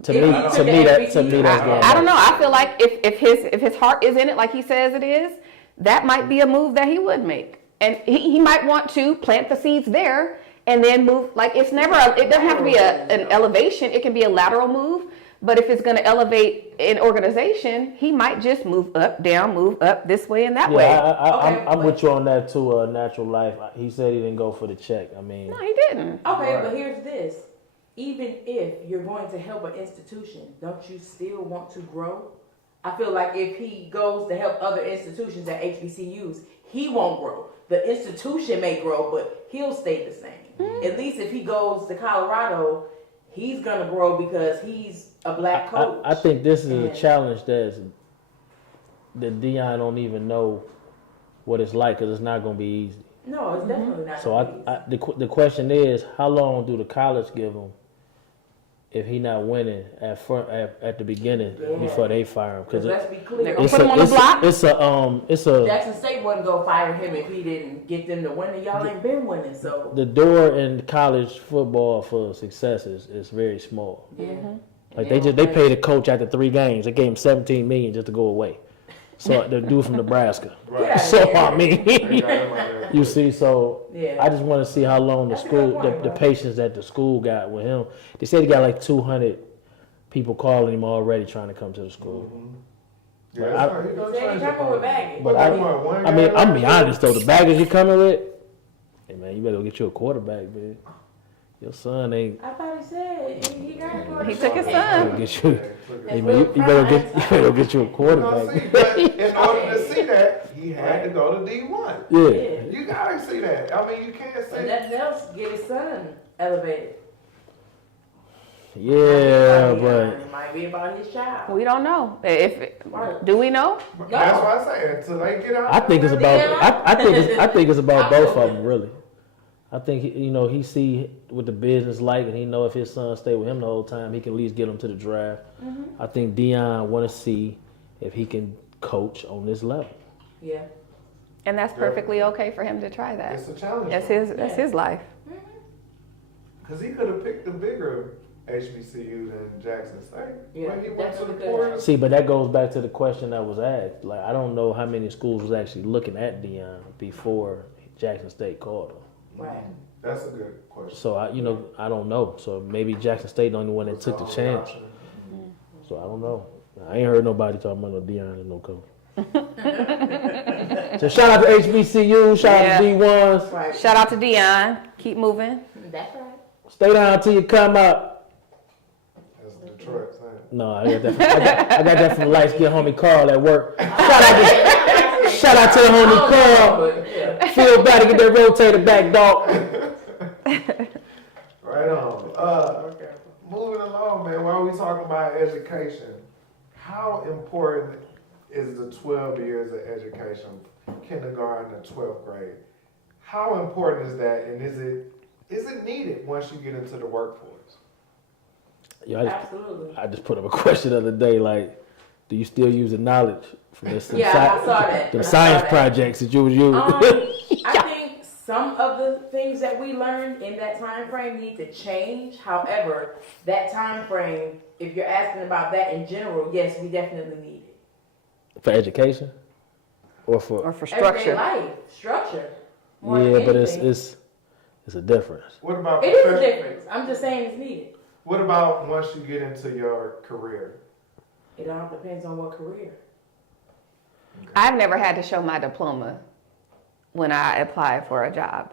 To If me, he to took me the that HBCU, to me that's going. I don't know. I feel like if his heart is in it like he says it is, that might be a move that he would make. And he might want to plant the seeds there and then move. Like it doesn't have to be an elevation. It can be a lateral move. But if it's going to elevate an organization, he might just move up, down, move up this way and that way. I'm with you on that too. Natural life. He said he didn't go for the check. I mean, No, he didn't. Okay, Right. but here's this. Even if you're going to help an institution, don't you still want to grow? I feel like if he goes to help other institutions at HBCUs, he won't grow. The institution may grow, but he'll stay the same. Mm-hmm. At least if he goes to Colorado, he's going to grow because he's a black coach. I think this is a And- challenge that Deion don't even know what it's like because it's not going to be easy. No, it's definitely not. So gonna be easy. the question is, how long do the college give him if he not winning at the beginning before they fire him? Because let's be clear. Gonna put him on the block? It's a Jackson State wasn't going to fire him if he didn't get them to win, and y'all ain't been winning, so. the door in college football for success is very small. Yeah. Like they paid a coach after 3 games. They gave him $17 million just to go away. So the dude from Nebraska. Right. So I mean, They got him out there. you see. So Yeah. I just want to see how long That's a good point, the bro. patience that the school got with him. They said he got like 200 people calling him already trying to come to the school. Yeah, But that's I- right. He gonna He said change he the coming with game. baggage. But I mean, I'm be honest though. The baggage you coming with, hey man, you better go get you a quarterback, man. Your son ain't. I thought he said he got a quarterback. He took his Better son. get you. Hey man, you better get you a We're gonna see. quarterback. But in order to see that, he had to go to D1. Yeah. Yeah. You gotta see that. I mean, you can't And say. nothing else get his son elevated. Yeah, but It might be about his child. We don't know. Right. Do we know? That's why I say until they get out. I think it's there, about. I think it's about both of them really. I think he see what the business like, and he know if his son stay with him the whole time, he can at least get him to the draft. I think Deion want to see if he can coach on this level. Yeah. And that's perfectly okay for him to try that. It's a challenge. That's his life. Because he could have picked the bigger HBCU than Jackson State. Yeah, But he went to the definitely Forest. See, but that goes back to the question that was asked. Like, I don't know how many schools was actually looking at Deion before Jackson State called him. Right. That's a good question. So I don't know. So maybe Jackson State the only one that took the chance. So I don't know. I ain't heard nobody talking about no Deion and no coach. So shout out to HBCU, shout out to D1s. Right. Shout out to Deion. Keep moving. That's right. Stay down till you come up. That's Detroit saying. No, I got that from the light skinned homie Carl at work. Shout out to the homie Carl. But, yeah. Feel better, get that rotator back, dog. Right on. Moving along, man, while we talking about education, how important is the 12 years of education, kindergarten to 12th grade? How important is that, and is it needed once you get into the workforce? Yeah, Absolutely. I just put up a question the other day, like, do you still use the knowledge from this Yeah, I saw that. the I saw science that. projects that you was using? I think some of the things that we learned in that time frame need to change. However, that time frame, if you're asking about that in general, yes, we definitely need it. For education, or for Or for Everyday structure. life, structure. more than yeah, but anything. it's a difference. What about It is a profession- difference. I'm just saying it's needed. What about once you get into your career? It all depends on what career. I've never had to show my diploma when I apply for a job.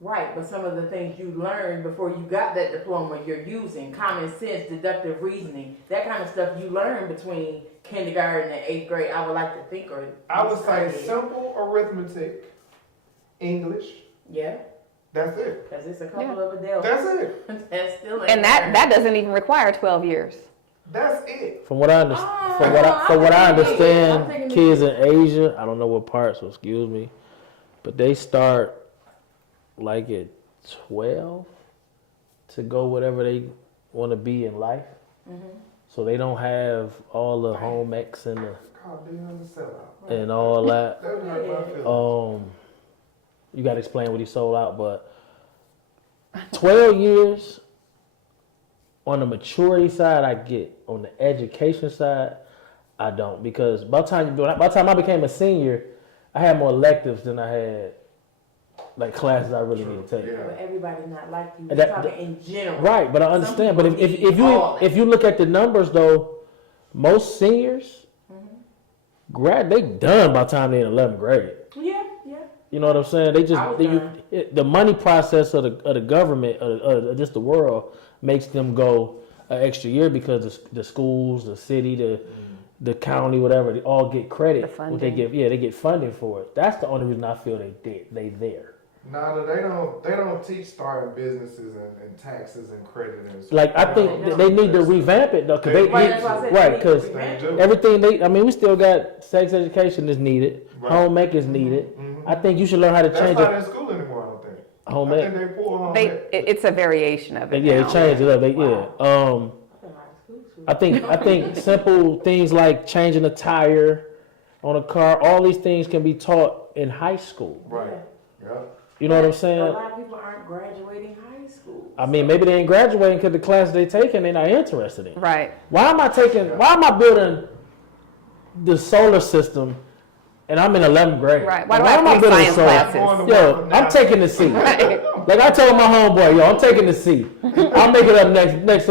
Right, but some of the things you learned before you got that diploma, you're using common sense, deductive reasoning, that kind of stuff you learn between kindergarten and 8th grade. I would like to think, or I would say simple arithmetic, English. yeah, That's it. because it's a couple of Adele. That's it. That's still And that doesn't even require 12 years. That's it. From what I understand, I'm from what I thinking understand, the kids in Asia, I don't know what part, so excuse me, but they start like at 12 to go whatever they want to be in life. So they don't have all the home ec and Called Deion the sellout. and all that. That was hurt my feelings. You got to explain what he sold out, but 12 years on the maturity side, I get. On the education side, I don't, because by the time I became a senior, I had more electives than I had like classes I really need to take. Yeah. But everybody not like you. And We're that- talking in general. Right, but I Some understand. But people if need all that. if you look at the numbers though, most seniors they done by the time they're in 11th grade. Yeah, yeah. You know what I'm saying? They just I was done. the money process of the government of just the world makes them go an extra year because the schools, the city, the county, whatever, they all get credit. The What they funding. they get funding for it. That's the only reason I feel they there. No, they don't teach starting businesses and taxes and credit and stuff. Like I think they need to revamp it though, because they Right, that's why I said right they need to because revamp it. everything we still got sex education is needed, Right. home ec is needed. Mhm. I think you should learn how to That's change not it. in school anymore, I don't think. Home I ec. think they pull on They, that. it's a variation of it. Yeah, now. they changed it up. They, Wow. yeah. I think simple things like changing a tire on a car, all these things can be taught in high school. Right. Yeah. You know what I'm A saying? lot of people aren't graduating high school. I mean, maybe they ain't graduating because the class they taking they're not interested in. Right. Why am I building the solar system and I'm in 11th grade? Right. Why do Like, I have am three building science solar? classes? Yo, I'm taking the C. Like I told my homeboy, yo, I'm taking the C. I'll make it up next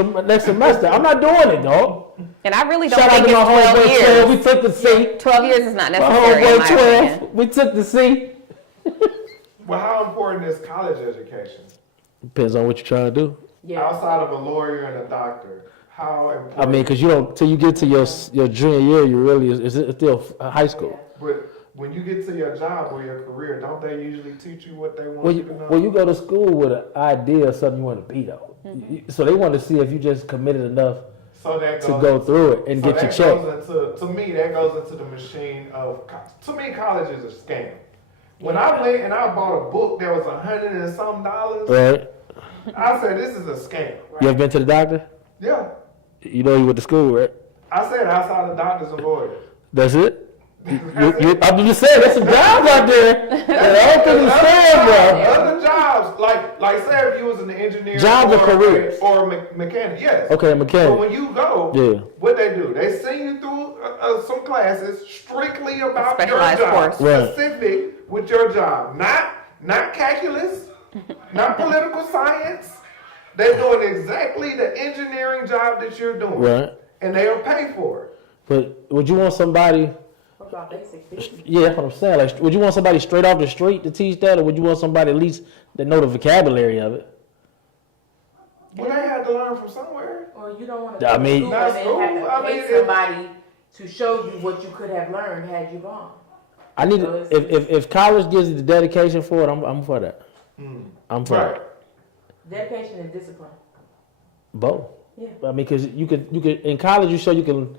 semester. I'm not doing it, dog. And I really don't Shout out think to it's my 12 homeboy 12. years. We took the C. 12 years is not My necessary in homeboy my 12. opinion. We took the C. Well, how important is college education? Depends on what you're trying to do. Yeah. Outside of a lawyer and a doctor, how important? I mean, because you don't till you get to your junior year, you really it's still high school. But when you get to your job or your career, don't they usually teach you what they want Well, you to know? you go to school with an idea of something you want to be though, so they want to see if you just committed enough So that to goes, go through it and so get your that check. goes into, to me, that goes into the machine of, to me, college is a scam. When I went and I bought a book that was $100 and some dollars, Right? I said, this is a scam. You ever been to the doctor? Yeah. You know you went to school, right? I said outside of doctors and lawyers. That's it. That's it. I'm just saying, there's some jobs out there. That I don't think it's fair, bro. Other jobs, like say if you was an engineer Jobs or careers? or a mechanic, yes. Okay, But mechanic. when you go, Yeah. what they do, they send you through some classes strictly about your Specialized job, course. Right. specific with your job, not calculus, not political science. They're doing exactly the engineering job that you're doing, Right. and they'll pay for it. But would you want somebody? What about basic business? Yeah, that's what I'm saying. Like, would you want somebody straight off the street to teach that, or would you want somebody at least that know the vocabulary of it? Well, they had to learn from somewhere. Or you don't want to I go mean- to school Not and then school. have to I pay mean, somebody to show you what you could have learned had you gone. I need So to, if college gives you the dedication for it, I'm for that. I'm for Right. it. Dedication and discipline. Both. Yeah. I mean, because you could in college you show you can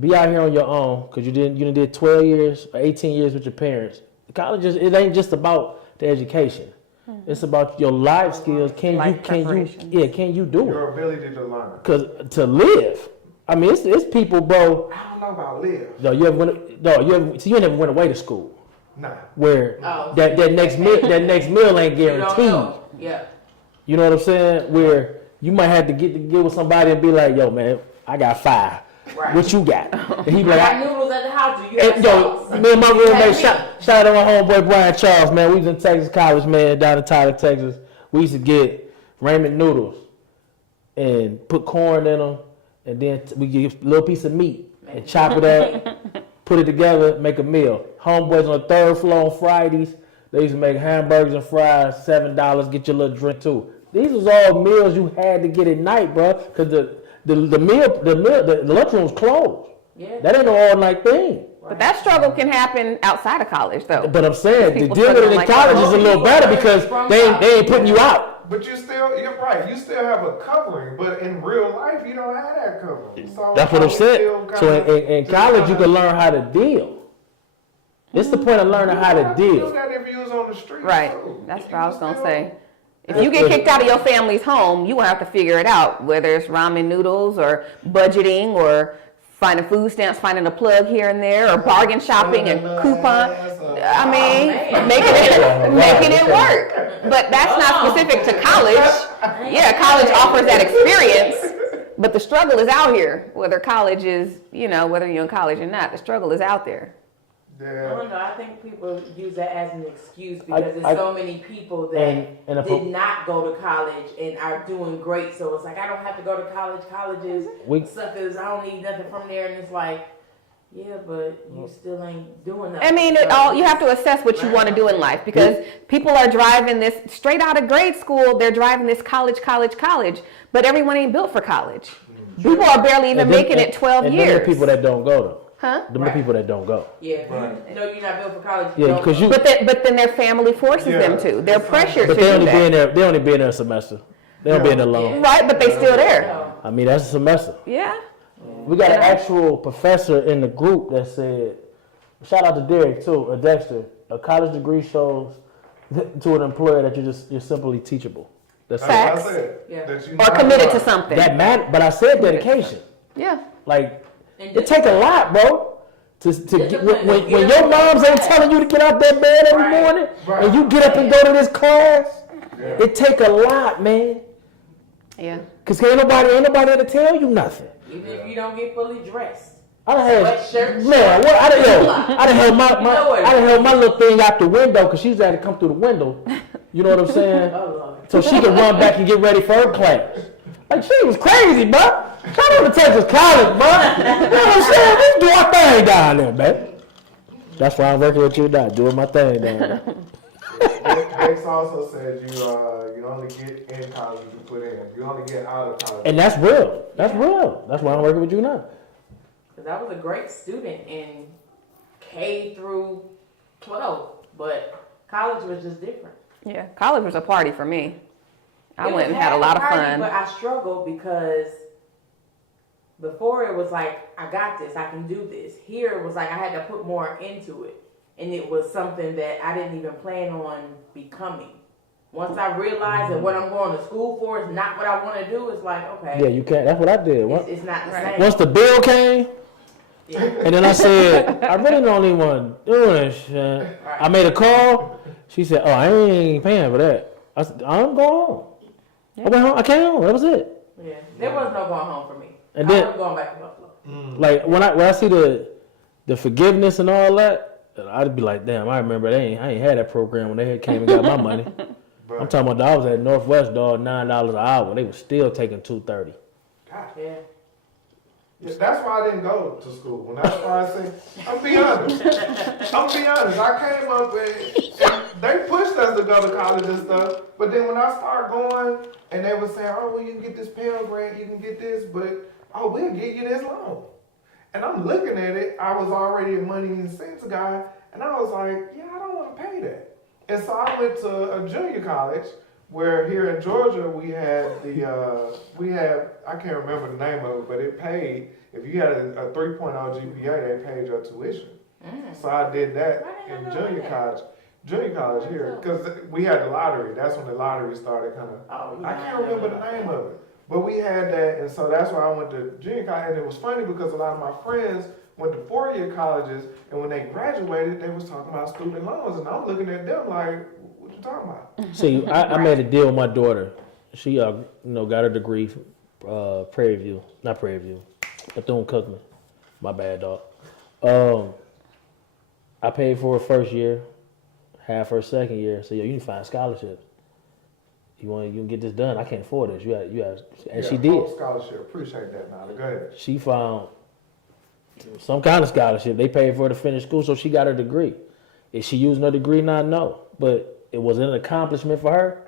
be out here on your own because you did 12 years or 18 years with your parents. College it ain't just about the education. It's about your life skills. Can Life preparation. can you do it? Your ability to learn. Cause to live, I mean, it's people, bro. I don't know about live. No, you never went away to school Nah. where Oh, that next meal ain't You don't guaranteed. know. Yeah. You know what I'm saying? Where you might have to get with somebody and be like, yo, man, I got 5. Right. What you got? And he be I like, got noodles at the house. Do you and, have yo, sauce? me and my roommate, That's shout out to my homeboy Brian Charles, man. We was in Texas College, man, down in Tyler, Texas. We used to get ramen noodles and put corn in them, and then we get a little piece of meat and chop it up, put it together, make a meal. Homeboys on the 3rd floor on Fridays, they used to make hamburgers and fries, $7, get your little drink too. These was all meals you had to get at night, bro, because the lunchroom's closed. Yeah. That ain't no all night thing. But that struggle can happen outside of college, though. But I'm saying the People deal with it in struggling like college that. is a little better because they ain't putting you out. But you're right. You still have a covering, but in real life, you don't have that covering. So That's what I'm saying. still So kinda- in college, you can learn how to deal. It's the point of learning how to You deal. do that if you was on the street. Right. too. That's You what I was can gonna still- say. If you get kicked out of your family's home, you will have to figure it out, whether it's ramen noodles or budgeting or finding food stamps, finding a plug here and there, or bargain shopping and coupon. I mean, making it work. But that's not specific to college. Yeah, college offers that experience, but the struggle is out here. Whether college is, whether you're in college or not, the struggle is out there. I Yeah. don't know. I think people use that as an excuse because there's I- so many people that And if did not go to college and are doing great. So it's like, I don't have to go to college. Colleges, We- suckers, I don't need nothing from there. And it's like, yeah, but you still ain't doing nothing. I mean, you have to assess what you want to do in life because people are driving this straight out of grade school. They're driving this college, but everyone ain't built for college. People are barely even And them- making it 12 and years. them the people that don't go though. Huh? Them Right. the people that don't go. Yeah, if Right. you know you're not built for college. Yeah, don't because go. you. But then their family forces them to. They're pressured But to they do only be in that. there. They only be in there a semester. They don't be in there long. Right, but they still there. No. I mean, that's a semester. Yeah. We got an actual professor in the group that said, shout out to Derek too, Dexter. A college degree shows to an employer that you're simply teachable. That's That's Facts. what I said. Yeah. That you Or not committed to learn. something. that matter. But I said dedication. Yeah. Like And it take a lot, bro. To get, when Get your up and moms go ain't to telling you to get out that bed every Right. morning, Right. and you get up and go to this class, Yeah. it take a lot, man. Yeah. Cause ain't nobody to tell you nothing. Even if you don't get fully dressed. I done had, Sweatshirt, man, what, I done held my, You know what it I done is. held my little thing out the window because she's had to come through the window. You know what I'm saying? Oh, Lord. So she can run back and get ready for her class. Like she was crazy, bro. Shout out to Texas College, bro. You know what I'm saying? We do our thing down there, man. That's why I'm working with you now, doing my thing down there. Dex also said you only get in college if you put in. You only get out of college. And that's real. That's real. That's why I'm working with you now. Because I was a great student in K through 12, but college was just different. Yeah. College was a party for me. I It went was and had a lot of party, fun. But I struggled because before it was like, I got this, I can do this. Here it was like I had to put more into it. And it was something that I didn't even plan on becoming. Once I realized that what I'm going to school for is not what I want to do, it's like, okay, Yeah, you can't. That's what I did. it's not the Right. same. Once the bill came, Yeah. and then I said, I really don't even want to do this shit. I made a call. She said, oh, I ain't paying for that. I said, I'm going home. I went home. I came home. That was it. Yeah, there was no going home for me. And I then- was going back to Buffalo. Like when I see the forgiveness and all that, I'd be like, damn, I remember I ain't had that program when they had came and got my money. But, I'm talking about I was at Northwest, dog, $9 an hour. They was still taking $2.30. God, Yeah. yeah, that's why I didn't go to school. When I started saying, I'm be honest. I came up and they pushed us to go to college and stuff. But then when I started going and they were saying, oh, well, you can get this Pell Grant, you can get this, but oh, we'll give you this loan. And I'm looking at it. I was already a money and cents guy, and I was like, yeah, I don't want to pay that. And so I went to a junior college where here in Georgia we had I can't remember the name of it, but it paid, if you had a 3.0 GPA, they paid your tuition. So I did that Why didn't I in know junior that? college. junior college here, because we had the lottery. That's when the lottery started kind of. Oh, I can't remember the name of it, but we had that, and so that's why I went to junior college. And it was funny because a lot of my friends went to 4-year colleges, and when they graduated, they was talking about student loans, and I'm looking at them like, "What you talking about?" See, I made a deal with my daughter. She, got her degree, Prairie View, not Prairie View, Bethune-Cookman. My bad, dog. I paid for her first year, half her second year. So you need to find scholarships. You can get this done. I can't afford this. You have, and she did. Full scholarship. Appreciate that, Nolly. Go ahead. She found some kind of scholarship. They paid for her to finish school, so she got her degree. Is she using her degree now? No. But it was an accomplishment for her.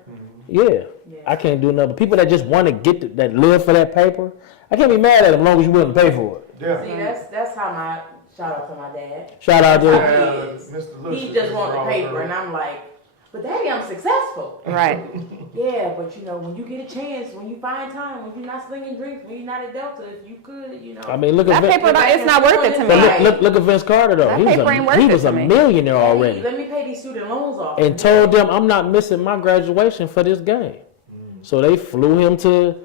Yeah. I can't do nothing. People that just want to get that live for that paper, I can't be mad at them as long as you willing to pay for it. Yeah. See, that's how my shout out to my dad. Shout out to Mr. Lewis. He just want the paper, and I'm like, but Daddy, I'm successful. Right. Yeah, but when you get a chance, when you find time, when you're not slinging drinks, when you're not at Delta, if you could, I mean, look at That paper, it's not worth it to But me. look at Vince Carter though. That He paper ain't worth he it was to a me. millionaire already, Let me pay these student loans off. and told them I'm not missing my graduation for this game. So they flew him to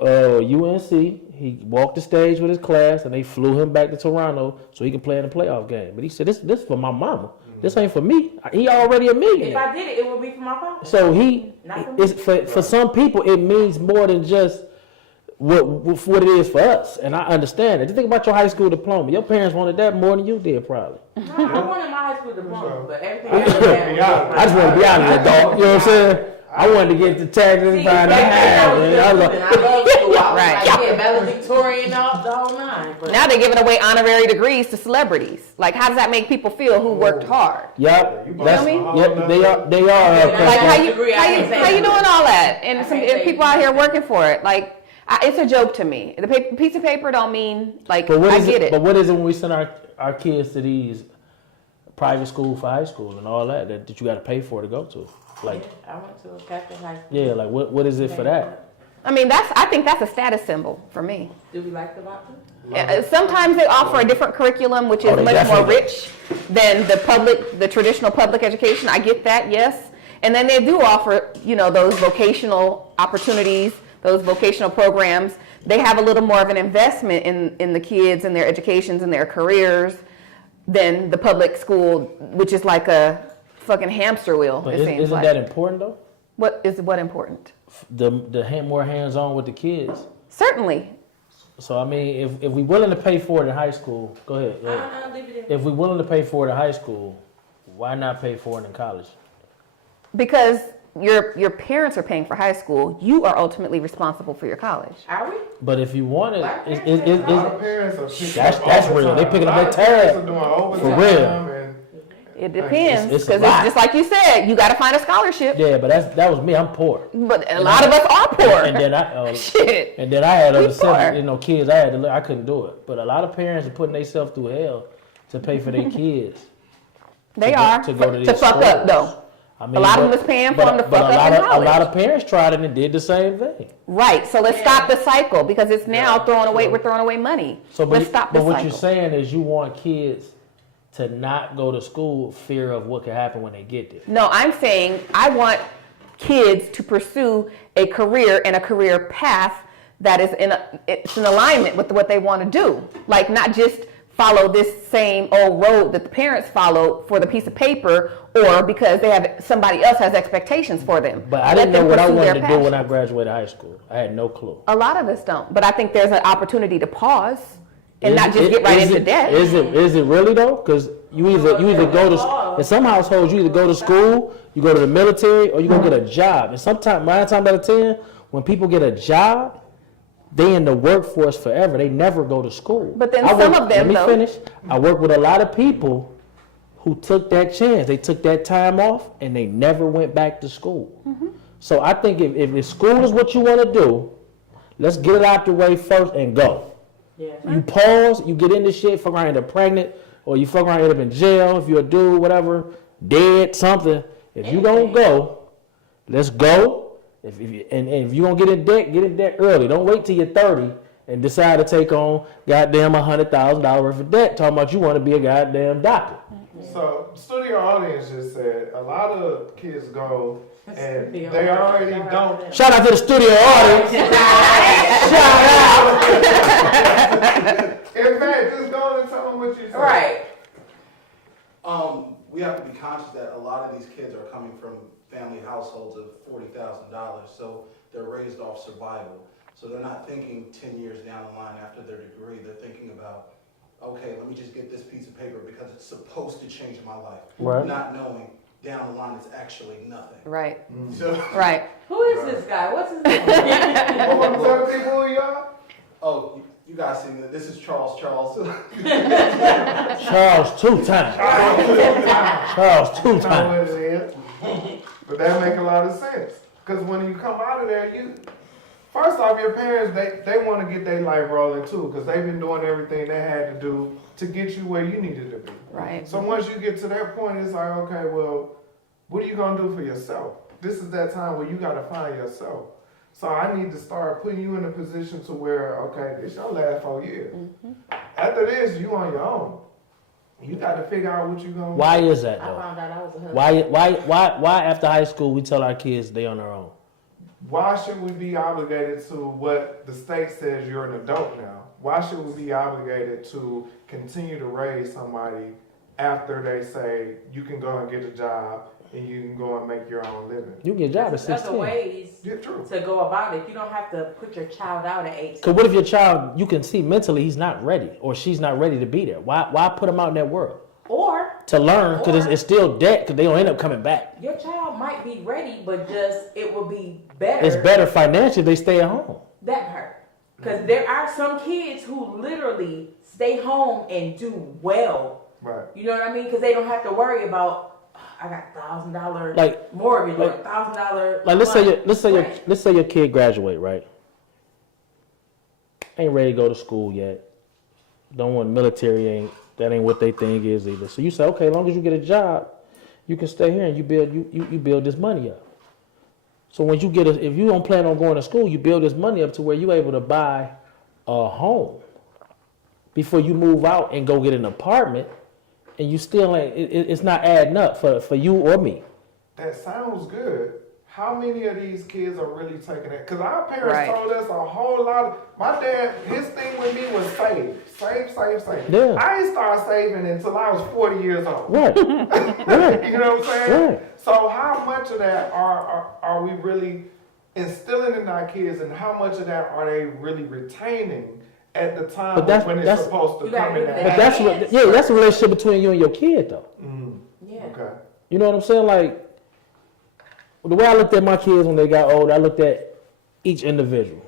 UNC. He walked the stage with his class, and they flew him back to Toronto so he could play in the playoff game. But he said, "This for my mama. This ain't for me. He already a millionaire." If I did it, it would be for my father. So Not for me. it's for some people it means more than just what it is for us, and I understand it. Just think about your high school diploma. Your parents wanted that more than you did, probably. No, I wanted my high school diploma, but everything I else just want to be out of there, dog. You know what I'm saying? I wanted to get the taxes and find out. I love school. I was Right. like, yeah, valedictorian, the whole nine. But Now they're giving away honorary degrees to celebrities. Like, how does that make people feel who worked hard? Yep, that's, You know yep, they are. Like, how you Degree, I can't say how you that. doing all that? And I some can't say people out here working for it. Like, it's a joke to me. The piece of paper don't mean, like, But what I is get it. But what is it when we send our kids to these private school for high school and all that you got to pay for to go to? Like, I went to a Catholic high school. yeah, like what is it for that? I mean, I think that's a status symbol for me. Do we like the vodka? Sometimes they offer a different curriculum, which is they much more definitely do. rich than the traditional public education. I get that, yes. And then they do offer, those vocational opportunities, those vocational programs. They have a little more of an investment in the kids and their educations and their careers than the public school, which is like a fucking hamster wheel. But it seems isn't like. that important though? What important? The more hands on with the kids. Certainly. So I mean, if we willing to pay for it in high school, go ahead. Leave it If we willing to pay for it in high school, why not pay for it in college? Because your parents are paying for high school, you are ultimately responsible for your college. Are we? But if you want it, Black it's, parents it's, A lot of it's, parents are picking That's- up that's real. overtime. They picking up A lot their of parents tab. are doing overtime For real. and It depends, it's a because lot. just like you said, you got to find a scholarship. yeah, but that was me. I'm poor. But a lot of us are poor. And then I Shit. and then I had We other seven, poor. kids. I couldn't do it. But a lot of parents are putting themselves through hell to pay for their kids. They to are go to to these fuck up schools. though. I mean, A lot of them is paying for them to fuck up in a college. lot of parents tried it and did the same thing. Right. So let's stop the cycle because it's now Yeah, throwing away. true. We're throwing away money. So, let's stop the but what cycle. you're saying is you want kids to not go to school, fear of what could happen when they get there. No, I'm saying I want kids to pursue a career and a career path that is it's in alignment with what they want to do. Like not just follow this same old road that the parents follow for the piece of paper or because they have somebody else has expectations for them. But I Let didn't know them what I pursue wanted their to do when I passion. graduated high school. I had no clue. A lot of us don't, but I think there's an opportunity to pause and not just get right into debt. Is it really though? Because you either go to in some households you either go to school, you go to the military, or you go get a job. And sometimes 9 times out of 10, when people get a job, they in the workforce forever. They never go to school. But then I some work- of them, let me though- finish. I work with a lot of people who took that chance. They took that time off and they never went back to school. Mm-hmm. So I think if school is what you want to do, let's get it out the way first and go. Yeah. You pause, you get into shit, fuck around, end up pregnant, or you fuck around, end up in jail if you're a dude, whatever, dead, something. If you don't go, let's go. If you're gonna get in debt early. Don't wait till you're 30 and decide to take on goddamn $100,000 worth of debt, talking about you want to be a goddamn doctor. So, studio audience just said a lot of kids go and they already don't. Shout out to the studio audience. Shout out. In fact, just go and tell them what you said. Right. We have to be conscious that a lot of these kids are coming from family households of $40,000, so they're raised off survival. So they're not thinking 10 years down the line after their degree. They're thinking about, okay, let me just get this piece of paper because it's supposed to change my life. Right. Not knowing down the line it's actually nothing. Right. So, Right. Who is this guy? What's his name? Tell people who you are. oh, you guys see that this is Charles. Charles two times. Charles two Know times. what it is. But that make a lot of sense. Because when you come out of there, first off, your parents, they want to get their life rolling too, because they've been doing everything they had to do to get you where you needed to be. Right. So once you get to that point, it's like, okay, well, what are you going to do for yourself? This is that time where you got to find yourself. So I need to start putting you in a position to where, okay, this your last 4 years. After this, you on your own. You got to figure out what you're going to do. Why is that I though? found out I was a husband. Why after high school we tell our kids they on their own? Why should we be obligated to what the state says you're an adult now? Why should we be obligated to continue to raise somebody after they say you can go and get a job and you can go and make your own living? You get a job at There's other 16. ways Yeah, true. to go about it. You don't have to put your child out at 8. Because what if your child, you can see mentally he's not ready or she's not ready to be there? Why put him out in that world? Or To learn, because it's still debt, because they don't end up coming back. your child might be ready, but just it will be better. It's better financially if they stay at home. That part. Because there are some kids who literally stay home and do well. Right. You know what I mean? Because they don't have to worry about, I got $1,000 Like- mortgage or $1,000. Like let's rent. say your kid graduate, right? Ain't ready to go to school yet. Don't want military, that ain't what they think is either. So you say, okay, as long as you get a job, you can stay here and you build this money up. So when you if you don't plan on going to school, you build this money up to where you're able to buy a home before you move out and go get an apartment, and you still ain't. It's not adding up for you or me. That sounds good. How many of these kids are really taking it? Because our parents Right. told us a whole lot of, my dad, his thing with me was save. Save. Yeah. I ain't started saving until I was 40 years old. Right. Right. You know what I'm saying? Right. So how much of that are we really instilling in our kids, and how much of that are they really retaining at the time But that's- when it's that's- supposed to You gotta come in give that? But that's that's a relationship between you and your kid though. Yeah. Okay. You know what I'm saying? Like the way I looked at my kids when they got older, I looked at each individual.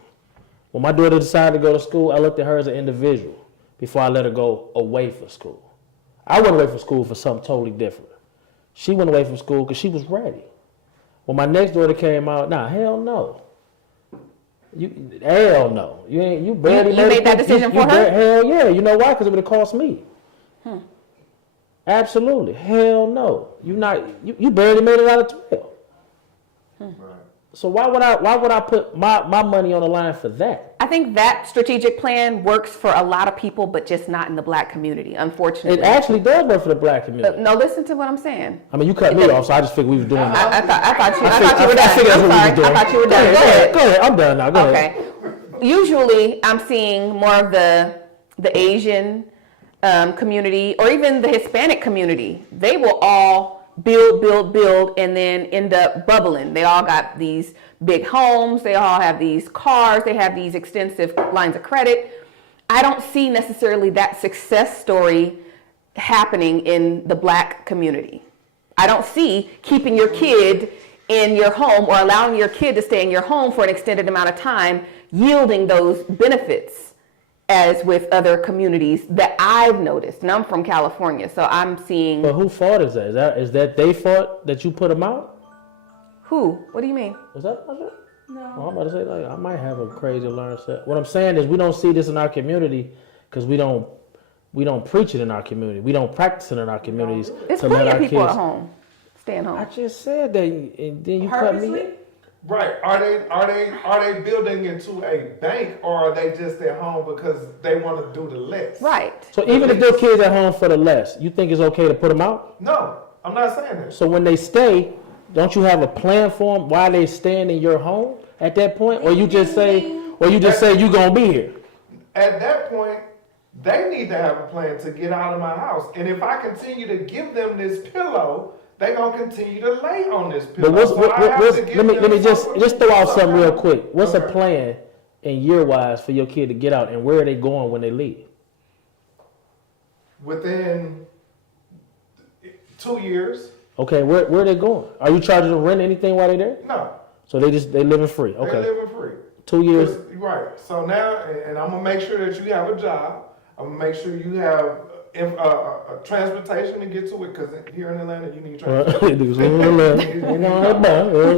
When my daughter decided to go to school, I looked at her as an individual before I let her go away for school. I went away from school for something totally different. She went away from school because she was ready. When my next daughter came out, hell no. Hell no. You barely You made that decision for her? Hell yeah. You know why? Because it would have cost me. Absolutely. Hell no. You barely made it out of 12. Right. So why would I put my money on the line for that? I think that strategic plan works for a lot of people, but just not in the black community, unfortunately. It actually does work for the black community. No, listen to what I'm saying. I mean, you cut me off, so I just figured we was doing that. I thought you I were done. figured that's I'm what we sorry. was doing. I thought you were done. Go ahead. Go ahead. I'm done now. Go ahead. Okay. Usually, I'm seeing more of the Asian community or even the Hispanic community. They will all build, and then end up bubbling. They all got these big homes. They all have these cars. They have these extensive lines of credit. I don't see necessarily that success story happening in the black community. I don't see keeping your kid in your home or allowing your kid to stay in your home for an extended amount of time yielding those benefits as with other communities that I've noticed. And I'm from California, so I'm seeing... But whose fault is that? Is that they fault that you put them out? Who? What do you mean? Is that my fault? No. Well, I'm about to say, like, I might have a crazy learned set. What I'm saying is we don't see this in our community because we don't preach it in our community. We don't practice it in our communities There's to let plenty our of people kids. at home, staying I home. just said that, and then you cut me. Purposely? Right. Are they building into a bank, or are they just at home because they want to do the less? Right. So even if their kids at home for the less, you think it's okay to put them out? No, I'm not saying that. So when they stay, don't you have a plan for them why they staying in your home at that point, or you just say you gonna be here? At that point, they need to have a plan to get out of my house. And if I continue to give them this pillow, they gonna continue to lay on this pillow. But let me just throw out something real something. quick. What's a Okay. plan in year wise for your kid to get out, and where are they going when they leave? Within 2 years? Okay, where are they going? Are you charging them rent anything while they're there? No, So they living free. they're Okay, living free. 2 years. Right. So now, and I'm gonna make sure that you have a job. I'm gonna make sure you have transportation to get to it, because here in Atlanta you need transportation.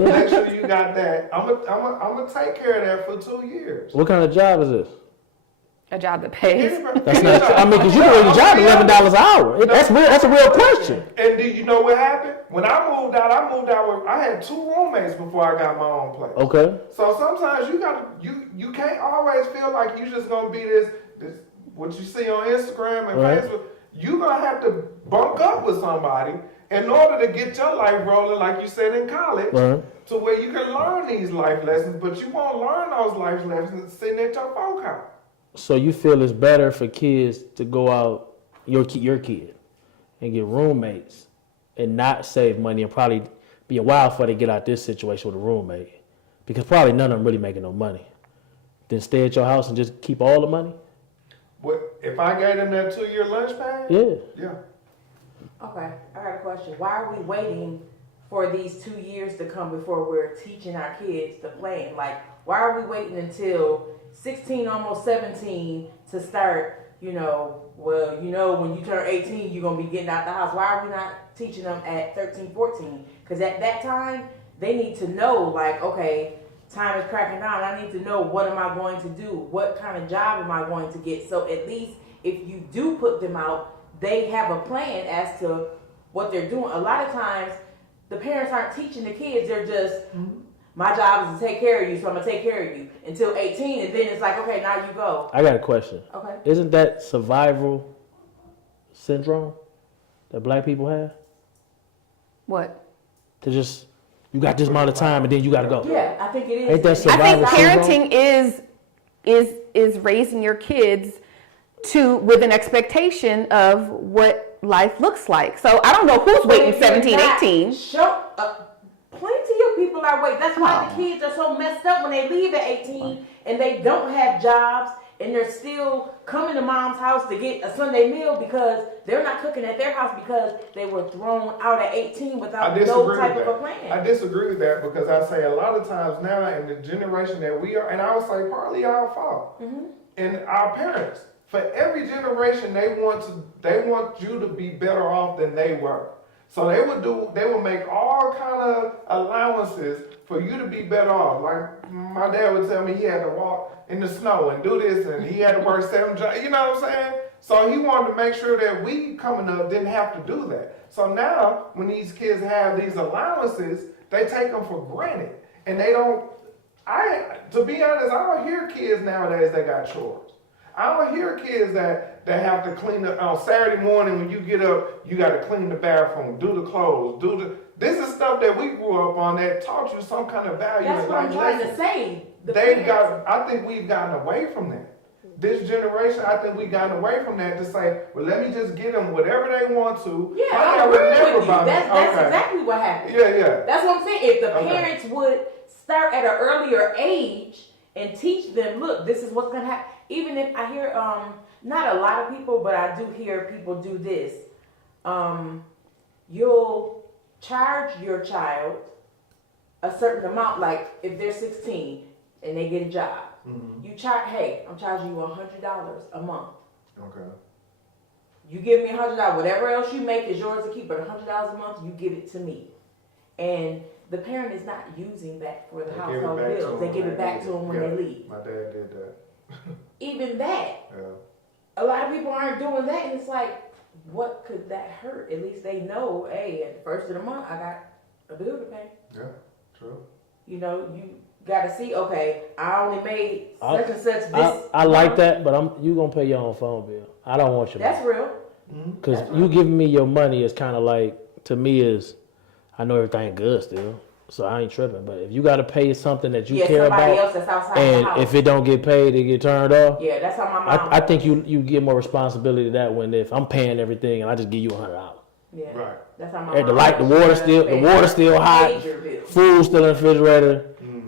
Make sure you got that. I'm gonna take care of that for 2 years. What kind of job is this? A job that pays. That's not. I mean, because you can get a job $11 an hour. That's real. That's a real question. And do you know what happened? When I moved out with, I had 2 roommates before I got my own place. Okay. So sometimes you can't always feel like you just gonna be this what you see on Instagram and Right. Facebook. You gonna have to bunk up with somebody in order to get your life rolling, like you said in college, Right. to where you can learn these life lessons. But you won't learn those life lessons sitting at your phone house. So you feel it's better for kids to go out, your kid, and get roommates, and not save money, and probably be a while before they get out this situation with a roommate, because probably none of them really making no money. Then stay at your house and just keep all the money. What if I gave them that 2-year lunch pass? Yeah. Yeah. Okay, I got a question. Why are we waiting for these 2 years to come before we're teaching our kids to plan? Like, why are we waiting until 16, almost 17 to start, when you turn 18, you're going to be getting out the house. Why are we not teaching them at 13, 14? Because at that time, they need to know, like, okay, time is cracking down. I need to know, what am I going to do? What kind of job am I going to get? So at least if you do put them out, they have a plan as to what they're doing. A lot of times, the parents aren't teaching the kids. They're just, my job is to take care of you, so I'm going to take care of you until 18. And then it's like, okay, now you go. I got a question. Okay. Isn't that survival syndrome that black people have? What? To just, you got this amount of time and then you got to go. Yeah, I think it is. Ain't that I survival think syndrome? parenting is raising your kids with an expectation of what life looks like. So I don't know who's waiting 17, 18. Plenty of people are waiting. That's why the kids are so messed up when they leave at 18 and they don't have jobs and they're still coming to mom's house to get a Sunday meal because they're not cooking at their house because they were thrown out at 18 without no type of a plan. I disagree with that, because I say a lot of times now in the generation that we are, and I would say partly our fault, and our parents. For every generation, they want you to be better off than they were. So they would make all kind of allowances for you to be better off. Like my dad would tell me he had to walk in the snow and do this, and he had to work 7 jobs. You know what I'm saying? So he wanted to make sure that we coming up didn't have to do that. So now when these kids have these allowances, they take them for granted, and they don't. To be honest, I don't hear kids nowadays that got chores. I don't hear kids that have to clean up on Saturday morning when you get up, you got to clean the bathroom, do the clothes, this is stuff that we grew up on that taught you some kind of value. That's what I'm trying to say. I think we've gotten away from that. This generation, I think we've gotten away from that to say, well, let me just get them whatever they want to. Yeah, I agree with you. That's exactly what happened. Yeah. That's what I'm saying. If the parents would start at an earlier age and teach them, look, this is what's going to happen. Even if I hear, not a lot of people, but I do hear people do this. You'll charge your child a certain amount, like if they're 16 and they get a job. You charge, hey, I'm charging you $100 a month. Okay. You give me $100, whatever else you make is yours to keep, but $100 a month, you give it to me. And the parent is not using that for the household bills. They give it back to them when they leave. My dad did that. Even that. Yeah. A lot of people aren't doing that, and it's like, what could that hurt? At least they know, hey, at the first of the month, I got a bill to pay. Yeah, true. You know, you got to see. Okay, I only made such and such this. I like that, but you gonna pay your own phone bill. I don't want your That's money. real. Because That's you right. giving me your money is kind of like, to me, is I know everything good still, so I ain't tripping. But if you got to pay something that you Yeah, care somebody about, else that's outside and the house. if it don't get paid, it get turned off. Yeah, that's how my mom. I think you get more responsibility to that when if I'm paying everything and I just give you $100. Yeah, Right. that's how my And mom. the water still hot, Major bill. food still in the refrigerator. Mm.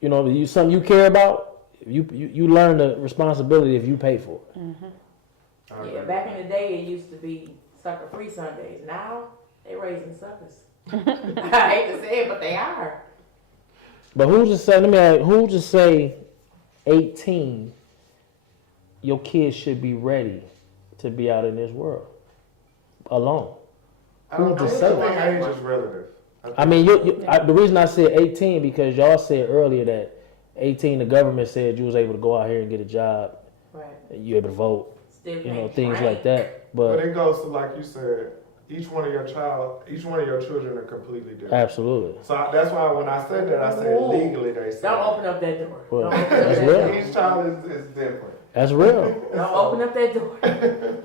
You know, something you care about. You learn the responsibility if you pay for it. I Yeah, agree. back in the day, it used to be sucker free Sundays. Now they raising suckers. I hate to say it, but they are. But who's to say? Let me ask, who's to say 18? Your kids should be ready to be out in this world alone. I don't Who's to think say? age is relative. I mean, the reason I said 18 because y'all said earlier that 18, the government said you was able to go out here and get a job, Right. and you able to vote, Still you know, can't things drink. like that. But But it goes to, like you said, each one of your children are completely different. absolutely, So that's why when I said that, I said Ooh. legally they said. Don't open up that door. Well, Don't open up that's that real. door. Each child is different. that's real. Don't open up that door.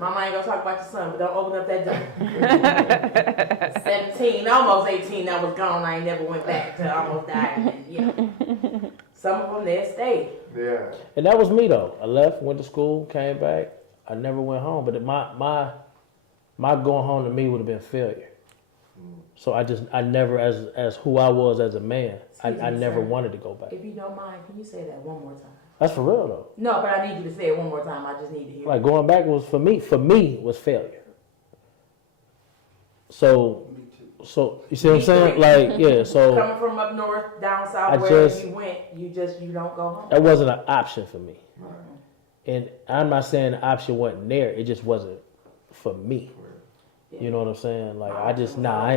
Mama ain't gonna talk about your son, but don't open up that door. 17, almost 18, I was gone. I ain't never went back till I almost died. And, yeah. Some of them, they'll stay. Yeah. And that was me though. I left, went to school, came back. I never went home. But my going home to me would have been failure. So I never, as who I was as a man, I Excuse me, never sir. wanted to go back. If you don't mind, can you say that one more time? That's for real though. No, but I need you to say it one more time. I just need to hear Like going back was for me was failure. So Me too. you see what I'm saying? Like yeah. So Coming from up north, down south, I wherever just- you went, you don't go home. that wasn't an option for me. Right. And I'm not saying the option wasn't there. It just wasn't for me. You know what I'm saying? Like I just I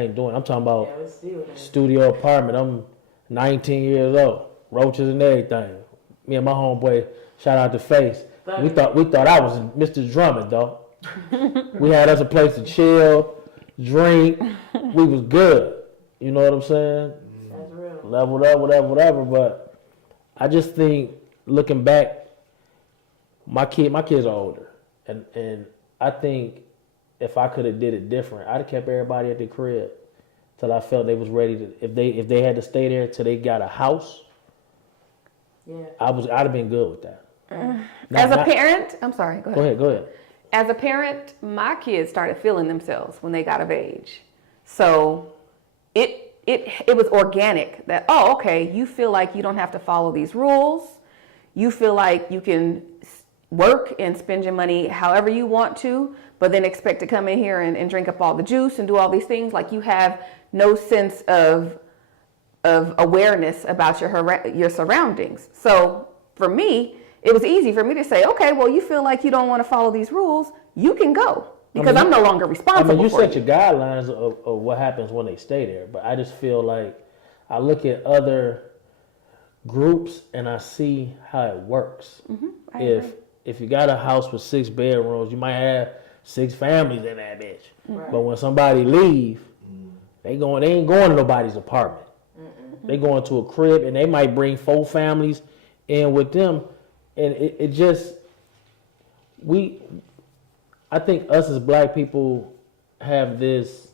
ain't doing it. I'm talking about Yeah, it's still there. studio apartment. I'm 19 years old, roaches and everything. Me and my homeboy, shout out to Face. We thought I was Mr. Drummond, though. We had us a place to chill, drink. We was good. You know what I'm saying? That's real. Leveled up, whatever. But I just think looking back, my kids are older, and I think if I could have did it different, I'd have kept everybody at the crib till I felt they was ready to. If they had to stay there till they got a house, Yeah. I'd have been good with that. As a parent, I'm sorry, go ahead. Go ahead. As a parent, my kids started feeling themselves when they got of age. So it was organic that, oh, okay, you feel like you don't have to follow these rules. You feel like you can work and spend your money however you want to, but then expect to come in here and drink up all the juice and do all these things. Like you have no sense of awareness about your surroundings. So for me, it was easy for me to say, okay, well, you feel like you don't want to follow these rules, you can go because I'm no longer responsible you for set your guidelines of what happens when they stay there, but I just feel like I look at other groups and I see how it works. I agree. If you got a house with 6 bedrooms, you might have 6 families in that bitch. Right. But when somebody leave, they ain't going to nobody's apartment. They going to a crib and they might bring 4 families in with them, and it just I think us as black people have this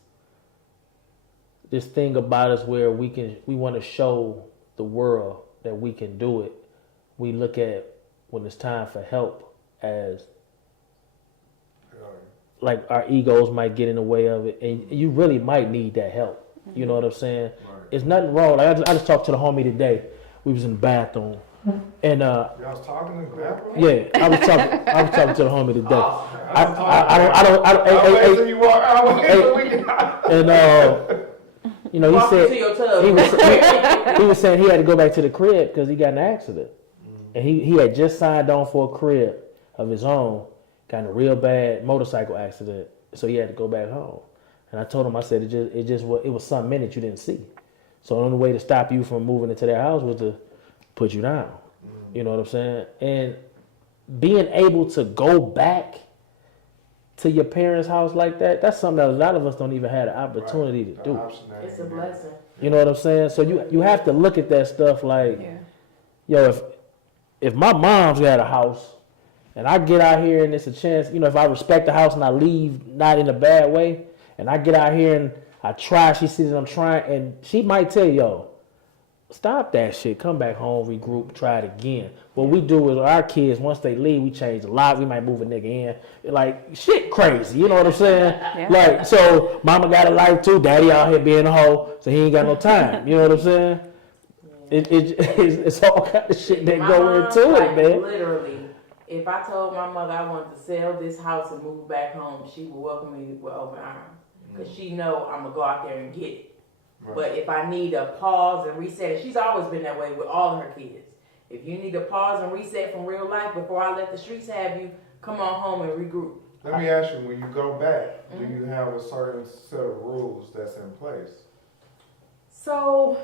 thing about us where we want to show the world that we can do it. We look at when it's time for help as like our egos might get in the way of it, and you really might need that help. You know what I'm saying? Right. It's nothing wrong. Like I just talked to the homie today. We was in the bathroom, and Y'all was talking in the bathroom? yeah, I was talking to the homie today. Oh, I don't. I'll wait Hey, till you walk out. and you know, he Walk said into your tub. he was saying he had to go back to the crib because he got in an accident, and he had just signed on for a crib of his own, got in a real bad motorcycle accident, so he had to go back home. And I told him, I said it was something in it you didn't see. So the only way to stop you from moving into their house was to put you down. You know what I'm saying? And being able to go back to your parents' house like that, that's something that a lot of us don't even have the opportunity to do. It's a blessing. You know what I'm saying? So you have to look at that stuff like, yo, if my mom's got a house and I get out here and it's a chance, you know, if I respect the house and I leave not in a bad way, and I get out here and I try, she sees that I'm trying, and she might tell you, yo, stop that shit, come back home, regroup, try it again. What we do is our kids, once they leave, we change a lot. We might move a nigga in. Like, shit crazy, you know what I'm saying? Yeah. Like, so mama got a life too, daddy out here being a hoe, so he ain't got no time. You know what I'm saying? It's all kind of shit that My go mom, into like, it, man. Literally, if I told my mother I wanted to sell this house and move back home, she would welcome me with open arms. Because she know I'm going to go out there and get it. Right. But if I need a pause and reset, she's always been that way with all her kids. If you need a pause and reset from real life before I let the streets have you, come on home and regroup. Let me ask you, when you go back, do you have a certain set of rules that's in place? So,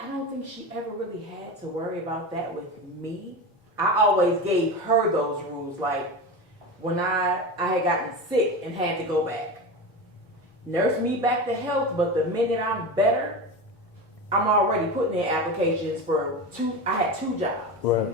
I don't think she ever really had to worry about that with me. I always gave her those rules. Like, when I had gotten sick and had to go back, nurse me back to health, but the minute I'm better, I'm already putting in applications for I had 2 jobs. Right.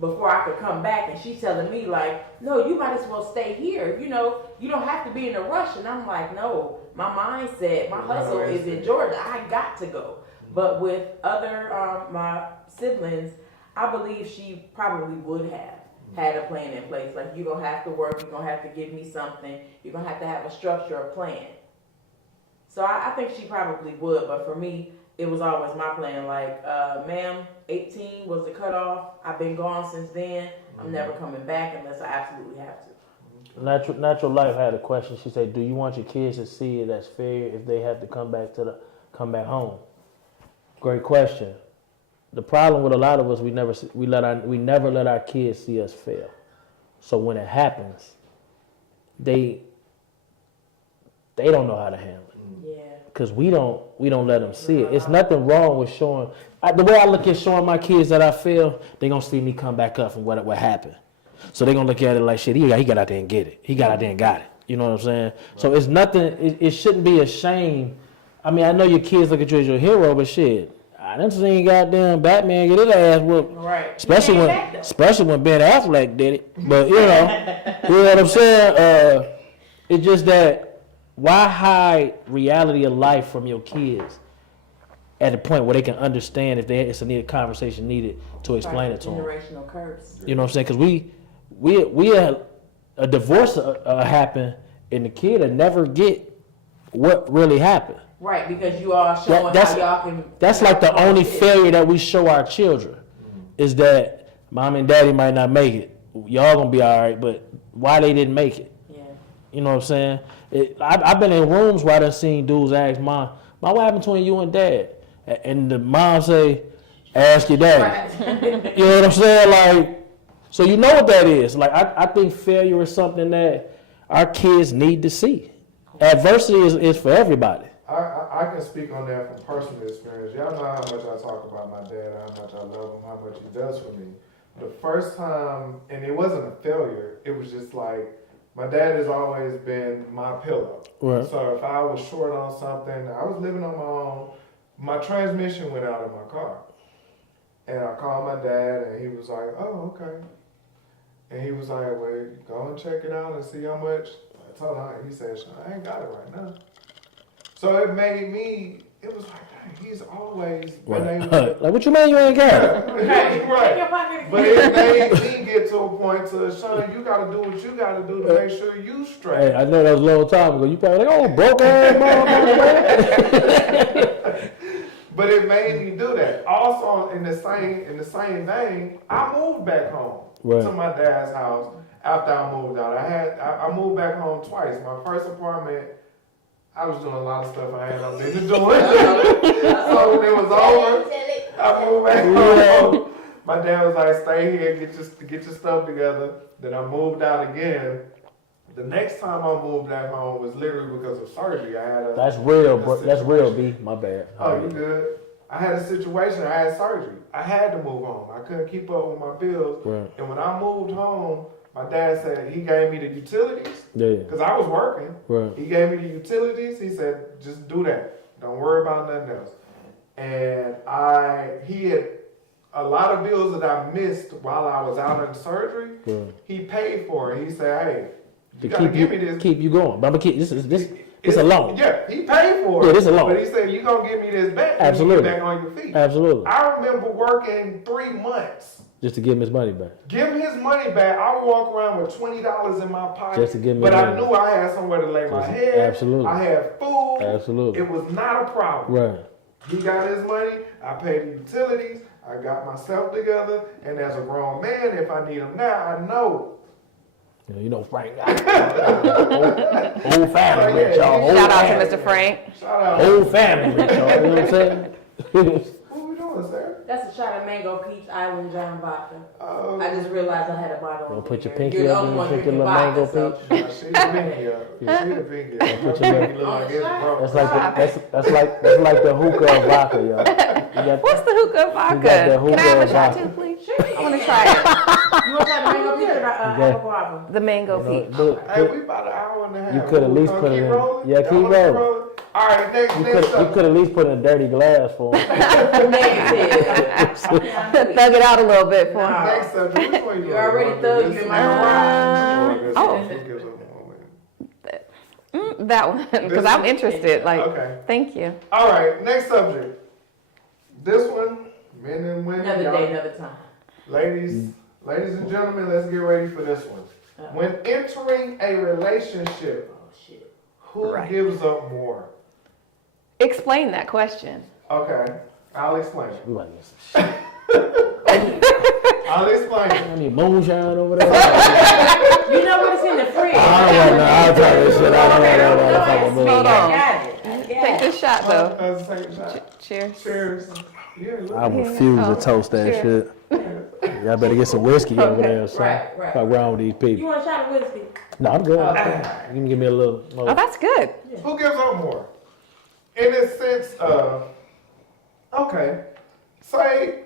Before I could come back, and she's telling me like, no, you might as well stay here. You know, you don't have to be in a rush. And I'm like, no, my mindset, my hustle is in Georgia. I got to go. But with other my siblings, I believe she probably would have had a plan in place. Like, you're gonna have to work. You're gonna have to give me something. You're gonna have to have a structure, a plan. So I think she probably would. But for me, it was always my plan, like, ma'am, 18 was the cutoff. I've been gone since then. I'm never coming back unless I absolutely have to. Natural Life had a question. She said, do you want your kids to see it as fair if they have to come back home? Great question. The problem with a lot of us, we never let our kids see us fail. So when it happens, they don't know how to handle it. Yeah. Because we don't let them see it. It's nothing wrong with showing. The way I look at showing my kids that I fail, they're going to see me come back up from what happened. So they're going to look at it like, shit, he got out there and get it. He got out there and got it. You know what I'm saying? Right. So it's nothing, it shouldn't be a shame. I mean, I know your kids look at you as your hero, but shit, I done seen goddamn Batman get his ass whooped. Right. Especially when Ben Affleck did it. But, you know what I'm saying? It's just that, why hide reality of life from your kids at a point where they can understand if it's a needed conversation needed to explain it to them? Generational curse. You know what I'm saying? Because we a divorce happen and the kid will never get what really happened. Right, because you all showing how y'all can. That's like the only failure that we show our children is that mom and daddy might not make it. Y'all gonna be all right, but why they didn't make it? Yeah. You know what I'm saying? I've been in rooms where I done seen dudes ask mom, what happened between you and dad? And the mom say, ask your daddy. Right. You know what I'm saying? Like, so you know what that is. Like, I think failure is something that our kids need to see. Adversity is for everybody. I can speak on that from personal experience. Y'all know how much I talk about my dad, how much I love him, how much he does for me. The first time, and it wasn't a failure, it was just like, my dad has always been my pillow. Right. So if I was short on something, I was living on my own, my transmission went out of my car. And I called my dad and he was like, oh, okay. And he was like, well, go and check it out and see how much. I told him, he said, I ain't got it right now. So it made me, it was like, dang, he's always been able to. Like, what you mean you ain't got it? Right. But it made me get to a point to, son, you got to do what you got to do to make sure you straight. Hey, I know that was a long time ago. You probably like, oh, broke ass motherfucker. But it made me do that. Also, in the same vein, I moved back home to my dad's house after I moved out. I moved back home twice. My first apartment, I was doing a lot of stuff I had no business doing. So when it was over, I moved back home. My dad was like, stay here, get your stuff together. Then I moved out again. The next time I moved back home was literally because of surgery. I had That's real, bro. That's real, B. My bad. Oh, you good? I had a situation. I had surgery. I had to move home. I couldn't keep up with my bills. Right. And when I moved home, my dad said he gave me the utilities. Yeah. Because I was working. Right. He gave me the utilities. He said, just do that. Don't worry about nothing else. And he had a lot of bills that I missed while I was out in surgery. Good. He paid for it. He said, "Hey, you To gotta give me this." keep you going. But I'm gonna keep this. It's a loan. Yeah, he paid for it. Yeah, this a loan. But he said, "You gonna give me this back? Absolutely. When you get back on your feet." Absolutely. I remember working 3 months. Just to give him his money back. Give him his money back. I would walk around with $20 in my pocket. Just to give him but his I money. knew I had somewhere to lay my Just- head. absolutely. I had food. Absolutely. It was not a problem. Right. He got his money. I paid the utilities. I got myself together. And as a grown man, if I need him now, I know. You know, Frank. Whole family, rich, y'all. Whole Shout out to family. Mr. Frank. Shout out. Whole family, rich, y'all. You know what I'm saying? What we doing, sir? That's a shot of mango peach island John vodka. Oh, I just realized I had a bottle. Wanna over put your there. pinky You're the up only and one drink your drinking little mango vodka, so- she the pinky up. She the pinky up. Put your Pinky look like it's broke. That's like that's like the hookah of vodka, y'all. You got, What's the hookah vodka? got that Can I have a hookah shot vodka. too, please? I want to try it. You want to try the mango peach or the apple guava? The mango you know, peach. look, Hey, we about an hour and a half. You could at least Gonna put it keep in- rolling? yeah, keep Y'all wanna rolling. All right, next you could at least put in a dirty glass for him. Negative. Thug it out a little bit for him. Next subject. Which one You already thugged This in one? my oh. Who gives up more? That one, because I'm interested. Like, Okay. thank you. All right, next subject. This one, men and women. Another y'all- day, another time. Ladies and gentlemen, let's get ready for this one. When entering a relationship, Oh, shit. who Right. gives up more? Explain that question. Okay, I'll explain it. We about to get some I'll explain it. I need moonshine over there. You know what is in the fridge? I don't want no. I'll try this shit. I don't want no Hold motherfucking on. moonshine. I got it. I got Take it. this shot, though. Let's take a shot. Cheers. Cheers. Yeah, look. I refuse to toast that Cheers. shit. Y'all better get some whiskey over there, son. Right. What's wrong with these You people? want a shot of whiskey? No, I'm good. Okay. You can give me a little. Oh, that's good. Who gives up more? In the sense of, okay, say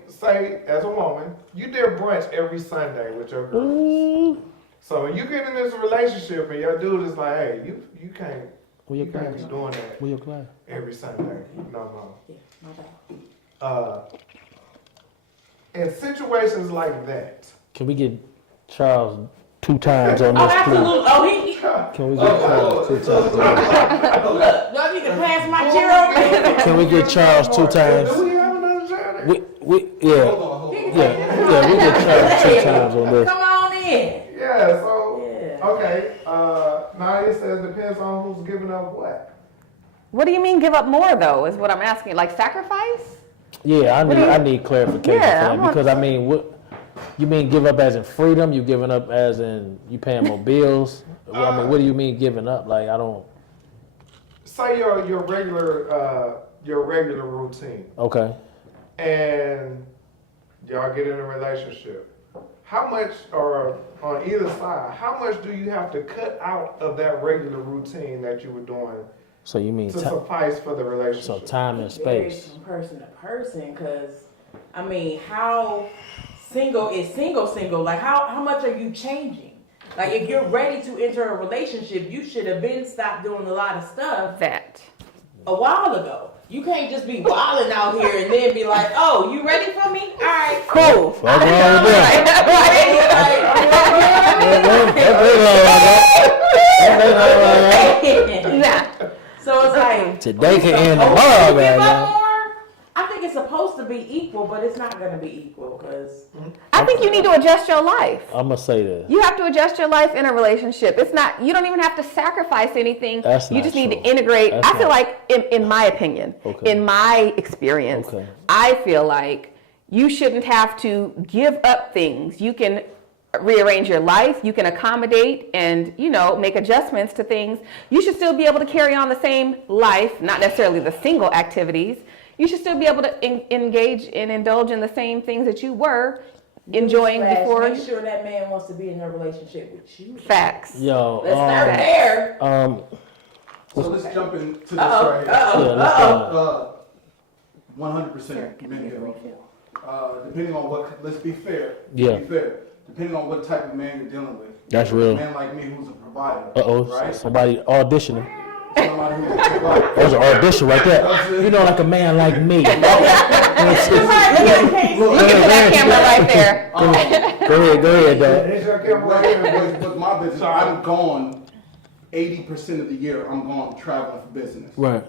as a woman, you did brunch every Sunday with your girls. Ooh. So you get in this relationship and your dude is like, hey, you can't Where you your can't be glass? doing that Where your glass? every Sunday. No. Yeah, my bad. In situations like that, Can we get Charles 2 times on Oh, this, please? absolutely. Oh, he. Can we get Charles 2 times? Look, y'all need to pass my chair over. Can we get Charles 2 times? do we have another chair there? Yeah, Hold on, hold on. yeah, we get Charles 2 times on this. Come on in. Yeah, so Yeah. okay. Now it says depends on who's giving up what. What do you mean give up more, though, is what I'm asking. Like sacrifice? Yeah, I need clarification Yeah, for I'm that not- because I mean, what you mean give up as in freedom? You giving up as in you paying more bills? Well, I mean, what do you mean giving up? Like I don't. Say your regular routine. Okay. And y'all get in a relationship. How much, or on either side, how much do you have to cut out of that regular routine that you were doing So you mean to suffice for the so relationship? time and Varies space? from person to person, because I mean, how single is single? Like, how much are you changing? Like, if you're ready to enter a relationship, you should have been stopped doing a lot of stuff That. a while ago. You can't just be wilding out here and then be like, "Oh, you ready for me? All right, Cool. Fuck wrong with that? Nah. So it's like Today can end oh, tomorrow, you give man. up more? I think it's supposed to be equal, but it's not going to be equal because I think you need to adjust your life. I'm gonna say this. You have to adjust your life in a relationship. It's not, you don't even have to sacrifice anything. That's You not just need true. to integrate. That's I feel not- like, in my opinion, Okay. in my experience, Okay. I feel like you shouldn't have to give up things. You can rearrange your life. You can accommodate and, make adjustments to things. You should still be able to carry on the same life, not necessarily the single activities. You should still be able to engage and indulge in the same things that you were enjoying Newsflash, before. Make sure that man wants to be in a relationship with you. Facts. Yo, Let's start there. So let's jump into this Uh-oh, right here. uh-oh, yeah, let's uh-oh. 100% men give up. Depending on what, let's be fair. Yeah. Be fair. Depending on what type of man you're dealing with. That's real. A man like me who's a provider. Uh-oh, Right? somebody auditioning. somebody who can provide. That was an audition right there. You know, like a man like me. Look at that camera right there. Go ahead, dog. It's your camera right there. With my business, I'm gone 80% of the year. I'm gone traveling for business. Right.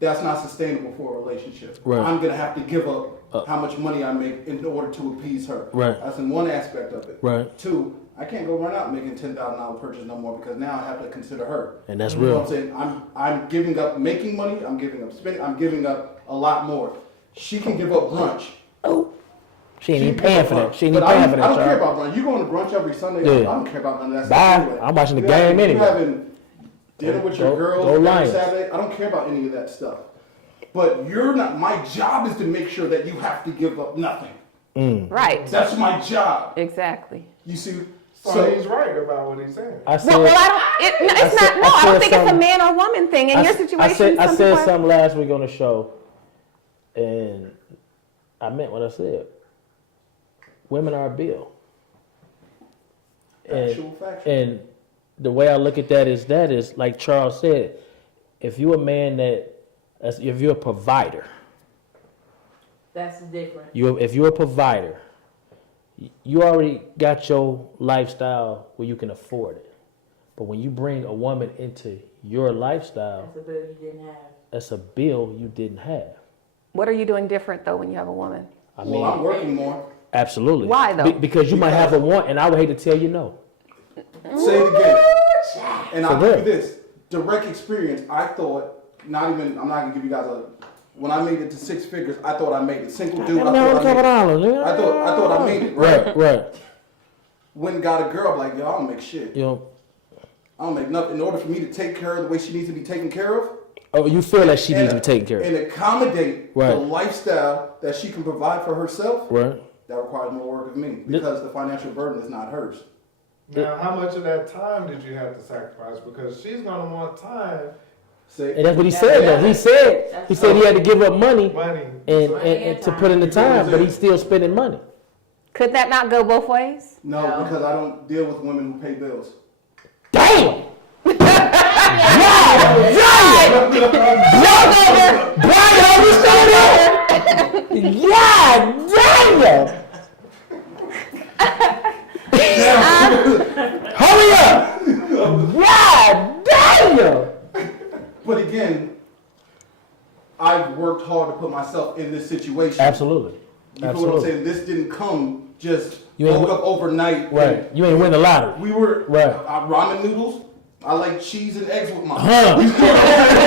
That's not sustainable for a relationship. Right. I'm gonna have to give up how much money I make in order to appease her. Right. That's in one aspect of it. Right. Two, I can't go run out making $10,000 purchase no more because now I have to consider her. And that's You know real. what I'm saying? I'm giving up making money. I'm giving up spending. I'm giving up a lot more. She can give up brunch. She ain't even paying for that. She ain't even But paying for I that, don't care y'all. about brunch. You going to brunch every Sunday? Yeah. I don't care about none of that Bye. stuff anyway. I'm watching the You game having- anyway. You having dinner with your Go girls Lions. every Saturday? I don't care about any of that stuff. But you're not. My job is to make sure that you have to give up nothing. Right. That's my job. Exactly. You see. So he's right about what he's saying. I said, Well, I don't. It's I not. said- No, I I don't said think it's a something- man or woman thing. In your situation, I said some people are- something last week on the show, and I meant what I said. Women are a bill. Factual. And the way I look at that is like Charles said, if you're a man if you're a provider, That's different. if you're a provider, you already got your lifestyle where you can afford it. But when you bring a woman into your lifestyle, That's a bill you didn't have. that's a bill you didn't have. What are you doing different though when you have a woman? I Well, mean, I'm working more. absolutely. Why, though? Because you might have a want, and I would hate to tell you no. Say it again. And I'll For give real. you this direct experience. I thought, I'm not gonna give you guys when I made it to six figures, I thought I made it. Single dude, I thought I made it. I thought I made it, right? Right. When got a girl, I'm like, yo, I don't make shit. You know, I don't make nothing. In order for me to take care of the way she needs to be taken care of, oh, you feel like she needs to be taken care of. and accommodate Right. the lifestyle that she can provide for herself, Right. that requires more work of me because the financial burden is not hers. Now, how much of that time did you have to sacrifice? Because she's gonna want time, See, And that's what he said, though. He said he had to give up money money. and to put in the time, but he's still spending money. Could that not go both ways? no, because I don't deal with women who pay bills. Damn! Yeah, damn! Hurry up! God damn! But again, I've worked hard to put myself in this situation. Absolutely. You know what I'm saying? This didn't come just You ain't woke win- up overnight. Right. You ain't win the lottery. We were Right. ramen noodles. I like cheese and eggs with mine. Huh.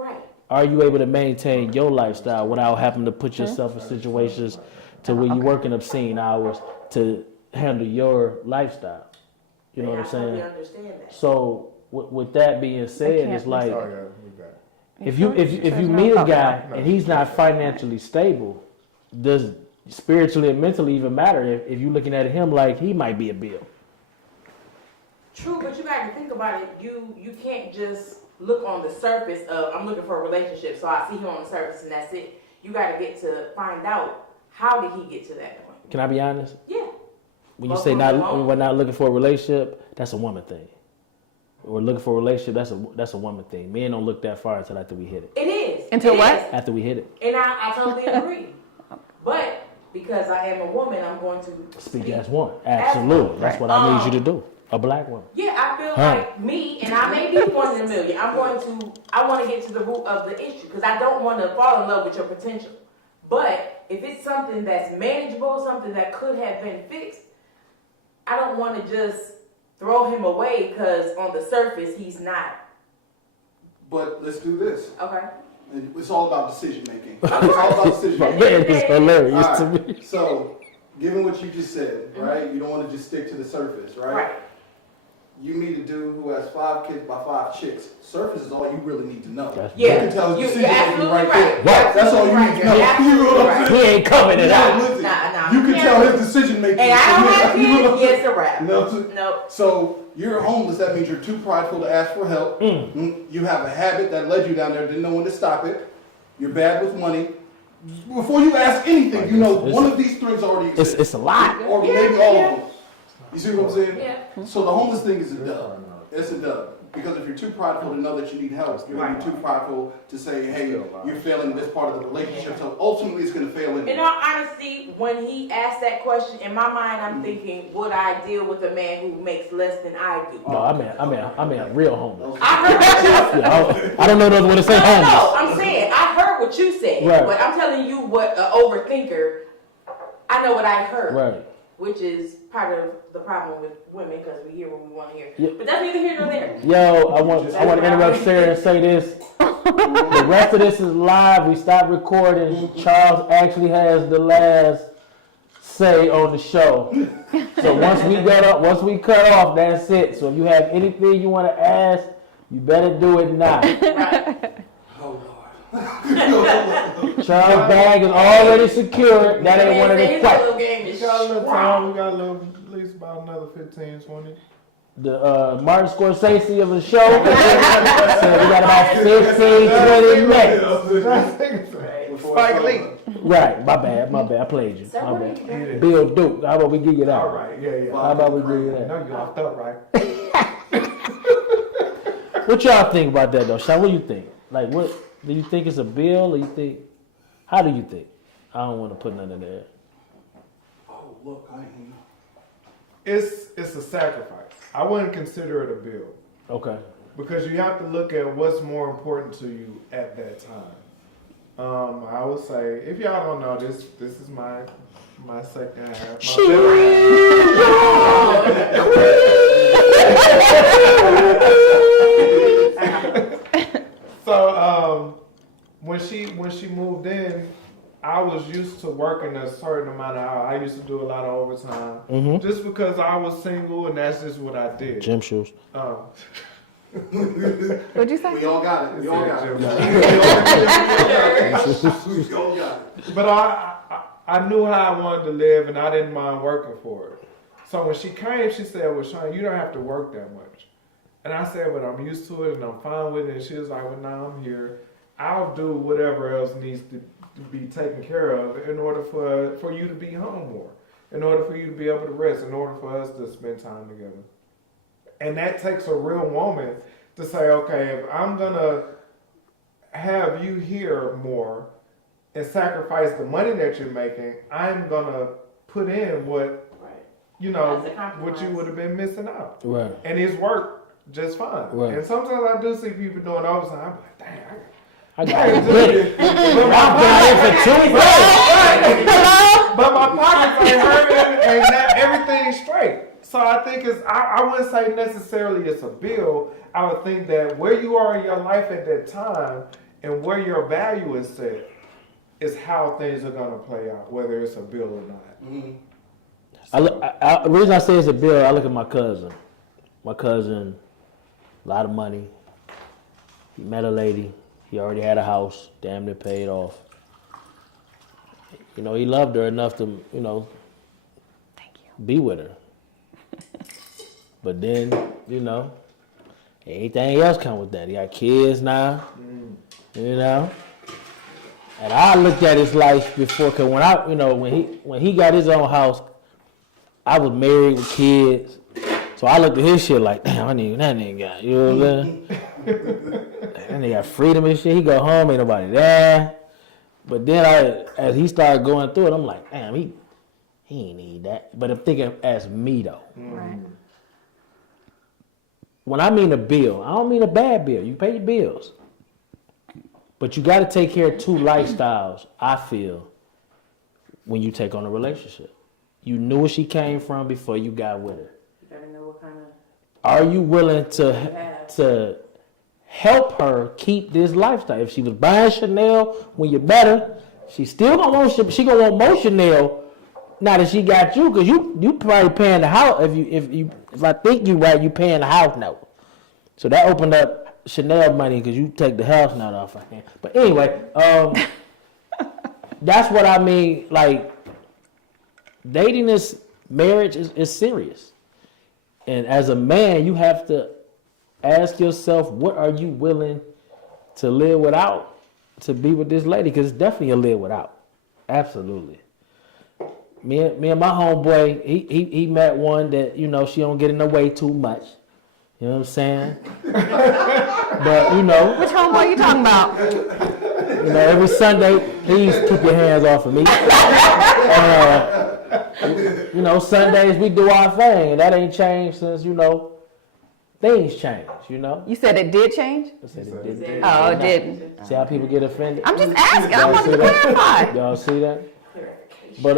Right. Are you able to maintain your lifestyle without having to put yourself in situations to where you're working obscene hours to handle your lifestyle? You know what I'm I totally saying? understand that. So with that being said, can't it's like Oh, yeah, we got it. if you meet a guy and he's not financially stable, does spiritually and mentally even matter if you're looking at him like he might be a bill? True, but you got to think about it. You can't just look on the surface of I'm looking for a relationship, so I see him on the surface and that's it. You got to get to find out how did he get to that point. Can I be honest? Yeah. When you say we're not looking for a relationship, that's a woman thing. We're looking for a relationship, that's a woman thing. Men don't look that far until after we hit it. It is. Until It what? is. After we hit it. And I totally agree. But because I am a woman, I'm going to Speak as one. Absolutely. That's what I need you to do. A black woman. Yeah, I feel like me, and I may be one in a million. I want to get to the root of the issue because I don't want to fall in love with your potential. But if it's something that's manageable, something that could have been fixed, I don't want to just throw him away because on the surface he's not. But let's do this. Okay. It's all about decision making. It's all about decision My making. man is hilarious All to right. me. So, given what you just said, right? You don't want to just stick to the surface, right? Right. You meet a dude who has 5 kids by 5 chicks. Surface is all you really need to know. That's- You Yeah. can tell his You're decision making absolutely right right. there. Right. That's all you need to know. You're absolutely You know what I'm right. saying? He ain't coming it No, out. listen. Nah, You can yeah. tell his decision making. And I don't have You know kids. what I'm saying? Yes, a wrap. No. No. So you're homeless. That means you're too prideful to ask for help. You have a habit that led you down there. Didn't know when to stop it. You're bad with money. Before you ask anything, you know one of these things already exists. It's a lot. Or maybe all of them. You see what I'm saying? Yeah. So the homeless thing is a dub. It's a dub. Because if you're too prideful to know that you need help, you're going to be too prideful to say, hey, you're failing in this part of the relationship. So ultimately, it's going to fail anyway. In all honesty, when he asked that question, in my mind, I'm thinking, would I deal with a man who makes less than I do? No, I mean real homeless. I heard what you Yeah, I don't know the other way to say No, homeless. I'm saying, I heard what you said, Right. but I'm telling you what an overthinker, I know what I heard, Right. which is part of the problem with women because we hear what we want to hear. Yeah. But that's neither here nor there. Yo, I want to interrupt Sarah and say this. The rest of this is live. We stopped recording. Charles actually has the last say on the show. So once we cut off, that's it. So if you have anything you want to ask, you better do it now. Oh, Lord. Charles' bag is already secured. That ain't one of the His questions. little game We is got a little strong. time. We got at least about another 15, 20. The Martin Scorsese of the show. So we got about 15, 20 minutes. Spike Lee. Right, my bad. I played you. So My what bad. are you doing? Bill Duke. How about we give you that? All right, yeah. How about we give you that? No, you locked up, right? What y'all think about that though, Sean? What do you think? Like, what do you think it's a bill, or you think? How do you think? I don't want to put none in there. Oh, look, I ain't know. It's a sacrifice. I wouldn't consider it a bill Okay. because you have to look at what's more important to you at that time. I would say, if y'all don't know, this is my second half. So when she moved in, I was used to working a certain amount of hours. I used to do a lot of overtime just because I was single and that's just what I did. Gym shoes. What'd you say? We all got it. We all got it. We all got it. But I knew how I wanted to live and I didn't mind working for it. So when she came, she said, well, Sean, you don't have to work that much. And I said, but I'm used to it and I'm fine with it. And she was like, well, now I'm here. I'll do whatever else needs to be taken care of in order for you to be home more, in order for you to be able to rest, in order for us to spend time together. And that takes a real woman to say, okay, if I'm going to have you here more and sacrifice the money that you're making, I'm going to put in what, you know, That's a compromise. what you would have been missing out. Right. And it's worked just fine. Right. And sometimes I do see people doing overtime. I'm like, dang, I got it. I've been here for 2 days. but my pockets ain't hurting and that, everything's straight. So I think I wouldn't say necessarily it's a bill. I would think that where you are in your life at that time And where your value is set is how things are gonna play out, whether it's a bill or not. Mhm. The reason I say it's a bill, I look at my cousin. My cousin, a lot of money. He met a lady. He already had a house, damn near paid off. You know, he loved her enough to, you know, Thank you. be with her. But then, you know, anything else come with that. He got kids now, you know. And I looked at his life before, cause when I, you know, when he got his own house, I was married with kids. So I looked at his shit like, damn, I need that nigga got, you know what I'm saying? That nigga got freedom and shit. He go home, ain't nobody there. But then as he started going through it, I'm like, damn, he ain't need that. But I'm thinking as me though. Right. When I mean a bill, I don't mean a bad bill. You pay your bills. But you got to take care of two lifestyles, I feel, when you take on a relationship. You knew where she came from before you got with her. You better know what kind of Are you willing you have. to help her keep this lifestyle? If she was buying Chanel when you're better, she still gonna want she gonna want more Chanel now that she got you, because you probably paying the house. If I think you right, you paying the house note. So that opened up Chanel money because you take the house note off her hand. But anyway, that's what I mean. Like, dating this marriage is serious. And as a man, you have to ask yourself, what are you willing to live without to be with this lady? Because it's definitely a live without. Absolutely. Me and my homeboy, he met one that, you know, she don't get in the way too much. You know what I'm saying? But, you know. Which homeboy you talking about? You know, every Sunday, please keep your hands off of me. You know, Sundays we do our thing, and that ain't changed since, you know, things change, you know? You said it did change? I said it didn't. Oh, it didn't. See how people get offended? I'm just asking. I Y'all wanted see to that? clarify. Y'all see that? clarification. But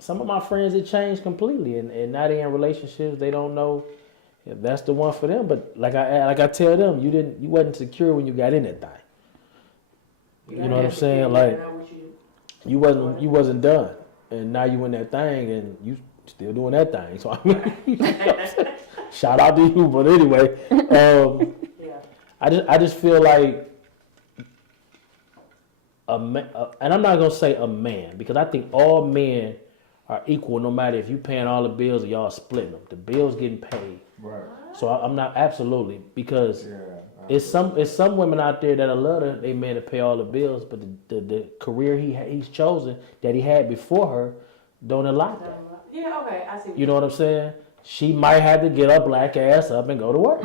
some of my friends, it changed completely, and now they in relationships. They don't know if that's the one for them. But like I tell them, you wasn't secure when you got in that thing. You know what I'm saying? Like, you wasn't done, and now you in that thing, and you still doing that thing. So I mean, you know what I'm saying? Shout out to you. But anyway, I just feel like and I'm not gonna say a man, because I think all men are equal, no matter if you paying all the bills or y'all splitting them. The bills getting paid. Right. So I'm not absolutely, because Yeah. it's some women out there that love they man to pay all the bills, but the career he's chosen that he had before her don't allow that. Yeah, okay, I see. You know what I'm saying? She might have to get her black ass up and go to work.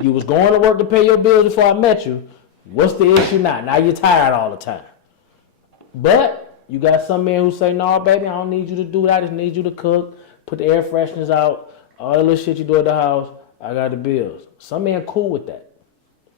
You was going to work to pay your bills before I met you. What's the issue now? Now you're tired all the time. But you got some men who say, no, baby, I don't need you to do that. I just need you to cook, put the air fresheners out, all the little shit you do at the house. I got the bills. Some men cool with that.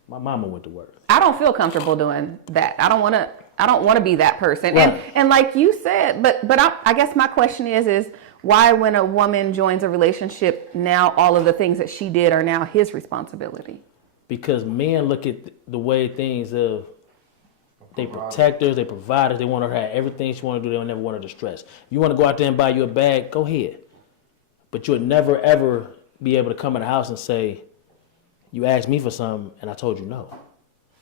My mama went to work. I don't feel comfortable doing that. I don't want to be that person. Right. And like you said, but I guess my question is why, when a woman joins a relationship, now all of the things that she did are now his responsibility? Because men look at the way things of, they protectors, they providers, they want her to have everything she want to do, they don't never want her to stress. If you want to go out there and buy you a bag, go ahead. But you'll never ever be able to come in the house and say, you asked me for something and I told you no.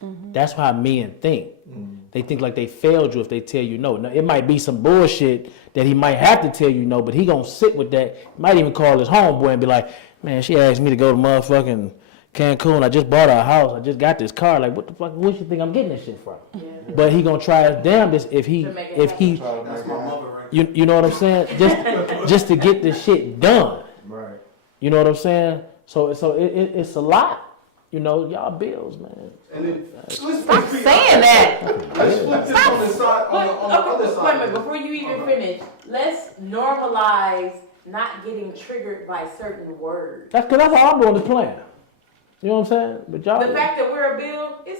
Mm-hmm. That's how men think. Mm-hmm. They think like they failed you if they tell you no. Now, it might be some bullshit that he might have to tell you no, but he gonna sit with that. He might even call his homeboy and be like, man, she asked me to go to motherfucking Cancun. I just bought her a house. I just got this car. Like, what the fuck? Where you think I'm getting this shit from? Yeah. But he gonna try his damnedest if he That's my mother right there. you know what I'm saying? Just to get this shit done. Right. You know what I'm saying? So it's a lot. You know, y'all bills, man. And then Stop saying that. Let's flip this on the side, on the other Wait a side. minute, before you even finish, let's normalize not getting triggered by certain words. That's all I'm doing is playing. You know what I'm saying? But y'all. The fact that we're a bill is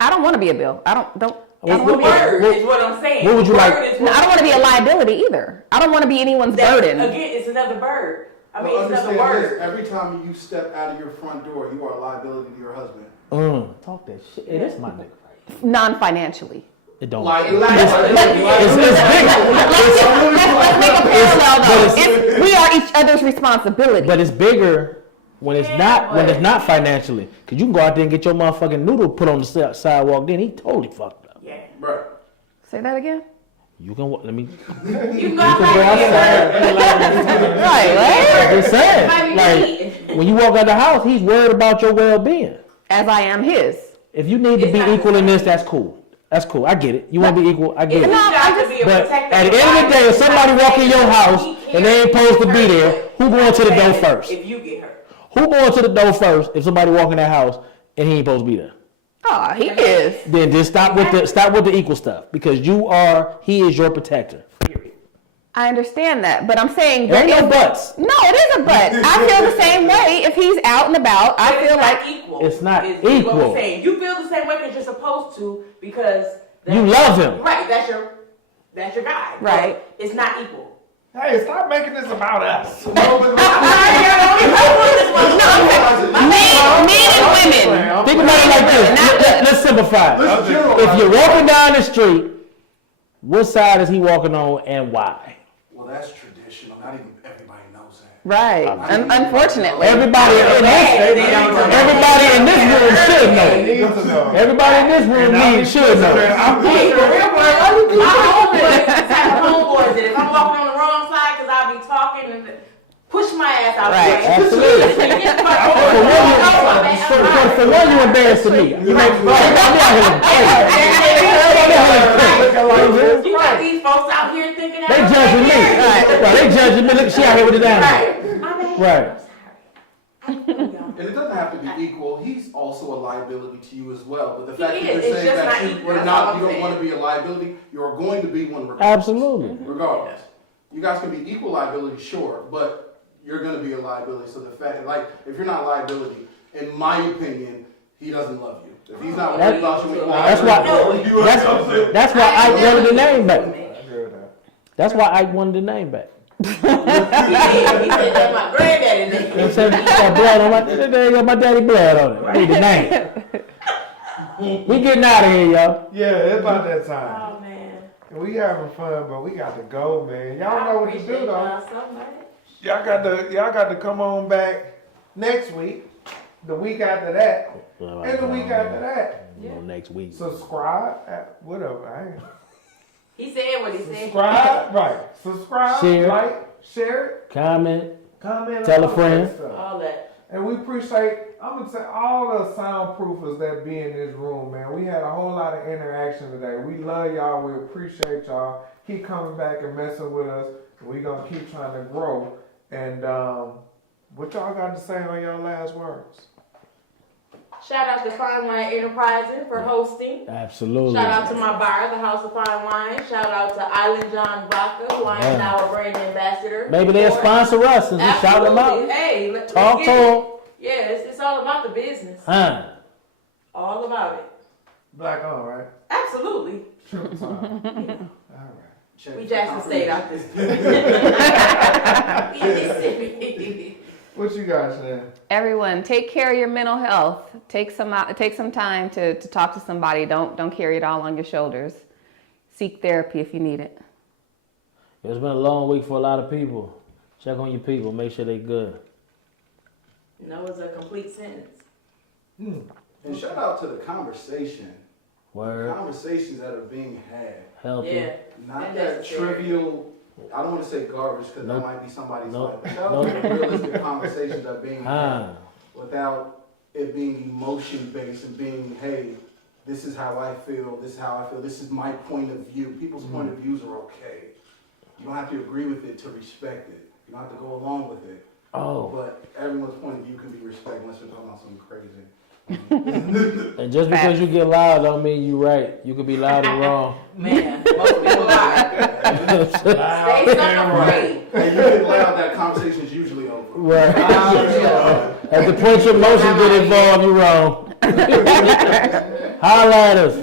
I don't want to be a bill. I don't the want to be. word is what I'm saying. What would you like? Word is No, I don't want to be a liability either. I don't want to be anyone's burden. Again, it's another bird. I mean, Well, it's another understand this, word. every time you step out of your front door, you are a liability to your husband. Talk that shit. It is my nigga. Non-financially. It don't. Like, It's bigger. Let's make a parallel though. We are each other's responsibility. But it's bigger when it's not financially. Cause you can go out there and get your motherfucking noodle put on the sidewalk. Then he totally fucked up. Yeah. Bro. Say that again. You can let me. You You got can go outside. Right. I'm just saying. Like when you walk out the house, he's worried about your well-being. As I am his. If you need to be equal in this, that's cool. That's cool. I get it. You want to be equal? I get it. But at the end of the day, if somebody walk in your house and they ain't supposed to be there, who going to the door first? If you get hurt. Who going to the door first if somebody walk in that house and he ain't supposed to be there? Oh, he is. Then just stop with the equal stuff because he is your protector. I understand that, but I'm saying There ain't no buts. No, it is a but. I feel the same way if he's out and about. I feel like equal. It's not Is what equal. we're saying. You feel the same way because you're supposed to because You love him. Right, that's your guy. Right. But it's not equal. Hey, stop making this about us. I'm sorry, you're the only person men and women. Think about it like this. Let's simplify. If you're walking down the street, what side is he walking on and why? Well, that's traditional. Not even everybody knows that. Right. Unfortunately. Everybody in this room should know. Everybody in this room should know. Hey, for real, bro, my homeboys, the type of homeboys that if I'm walking on the wrong side, because I'll be talking and push my ass out Right. Absolutely. For one, you embarrassed to me. You make You got these folks out here thinking that They judging me. Right. They judging me. Look, she out here with his animal. Right. My bad. Right. I'm sorry. And it doesn't have to be equal. He's also a liability to you as well. But the fact He that is. you're It's saying just that not you equal. were That's not, all you I'm don't want to saying. be a liability, you're going to be one regardless. Absolutely. Regardless. You guys can be equal liability, sure, but you're going to be a liability. So the fact, like, if you're not a liability, in my opinion, he doesn't love you. If he's not worried about you, That's why I wanted the name back. That's why I wanted the name back. He said that's my granddaddy name. They said got blood on my daddy blood on it. I need the name. We getting out of here, y'all. Yeah, it's about that time. Oh man. We having fun, but we got to go, man. Y'all know what to do appreciate though. y'all so much. Y'all got to come on back next week, the week after that, and the week after that. Next week. Subscribe, whatever. I ain't. He said what he said. Subscribe, right? Subscribe, Share. like, share, Comment. comment, Tell a all friend. that stuff. All that. And we appreciate, I'm gonna say, all the soundproofers that be in this room, man. We had a whole lot of interaction today. We love y'all. We appreciate y'all. Keep coming back and messing with us. We gonna keep trying to grow. And what y'all got to say on your last words? Shout out to Fine Wine Enterprising for hosting. Absolutely. Shout out to my bar, the House of Fine Wine. Shout out to Island John Vodka, who I am now a brand ambassador. Maybe they'll sponsor us and we shout them out. Hey, let's Talk get to it. them. Yeah, it's all about the business. Huh. All about it. Black on, right? Absolutely. Triple time. Yeah. All right. Check We for Jackson State out confirmation. this. What you guys saying? Everyone, take care of your mental health. Take some time to talk to somebody. Don't carry it all on your shoulders. Seek therapy if you need it. It's been a long week for a lot of people. Check on your people. Make sure they good. No, it's a complete sentence. And shout out to the conversation. Word. Conversations that are being had. Healthy. Yeah. Not And that necessary. trivial, I don't want to say garbage because Nope. that might be somebody's Nope. life. But shout out to the realistic conversations that are being had Huh. without it being emotion based and being, hey, this is how I feel, this is how I feel, this is my point of view. People's point of views are okay. You don't have to agree with it to respect it. You don't have to go along with it. Oh. But everyone's point of view can be respected unless you're talking about something crazy. And just because you get loud don't mean you right. You could be loud and wrong. Man, most people lie. Stay sucker free. And you get loud, that conversation's usually over. Right. At the point your emotions get involved, you're wrong. Holla at us.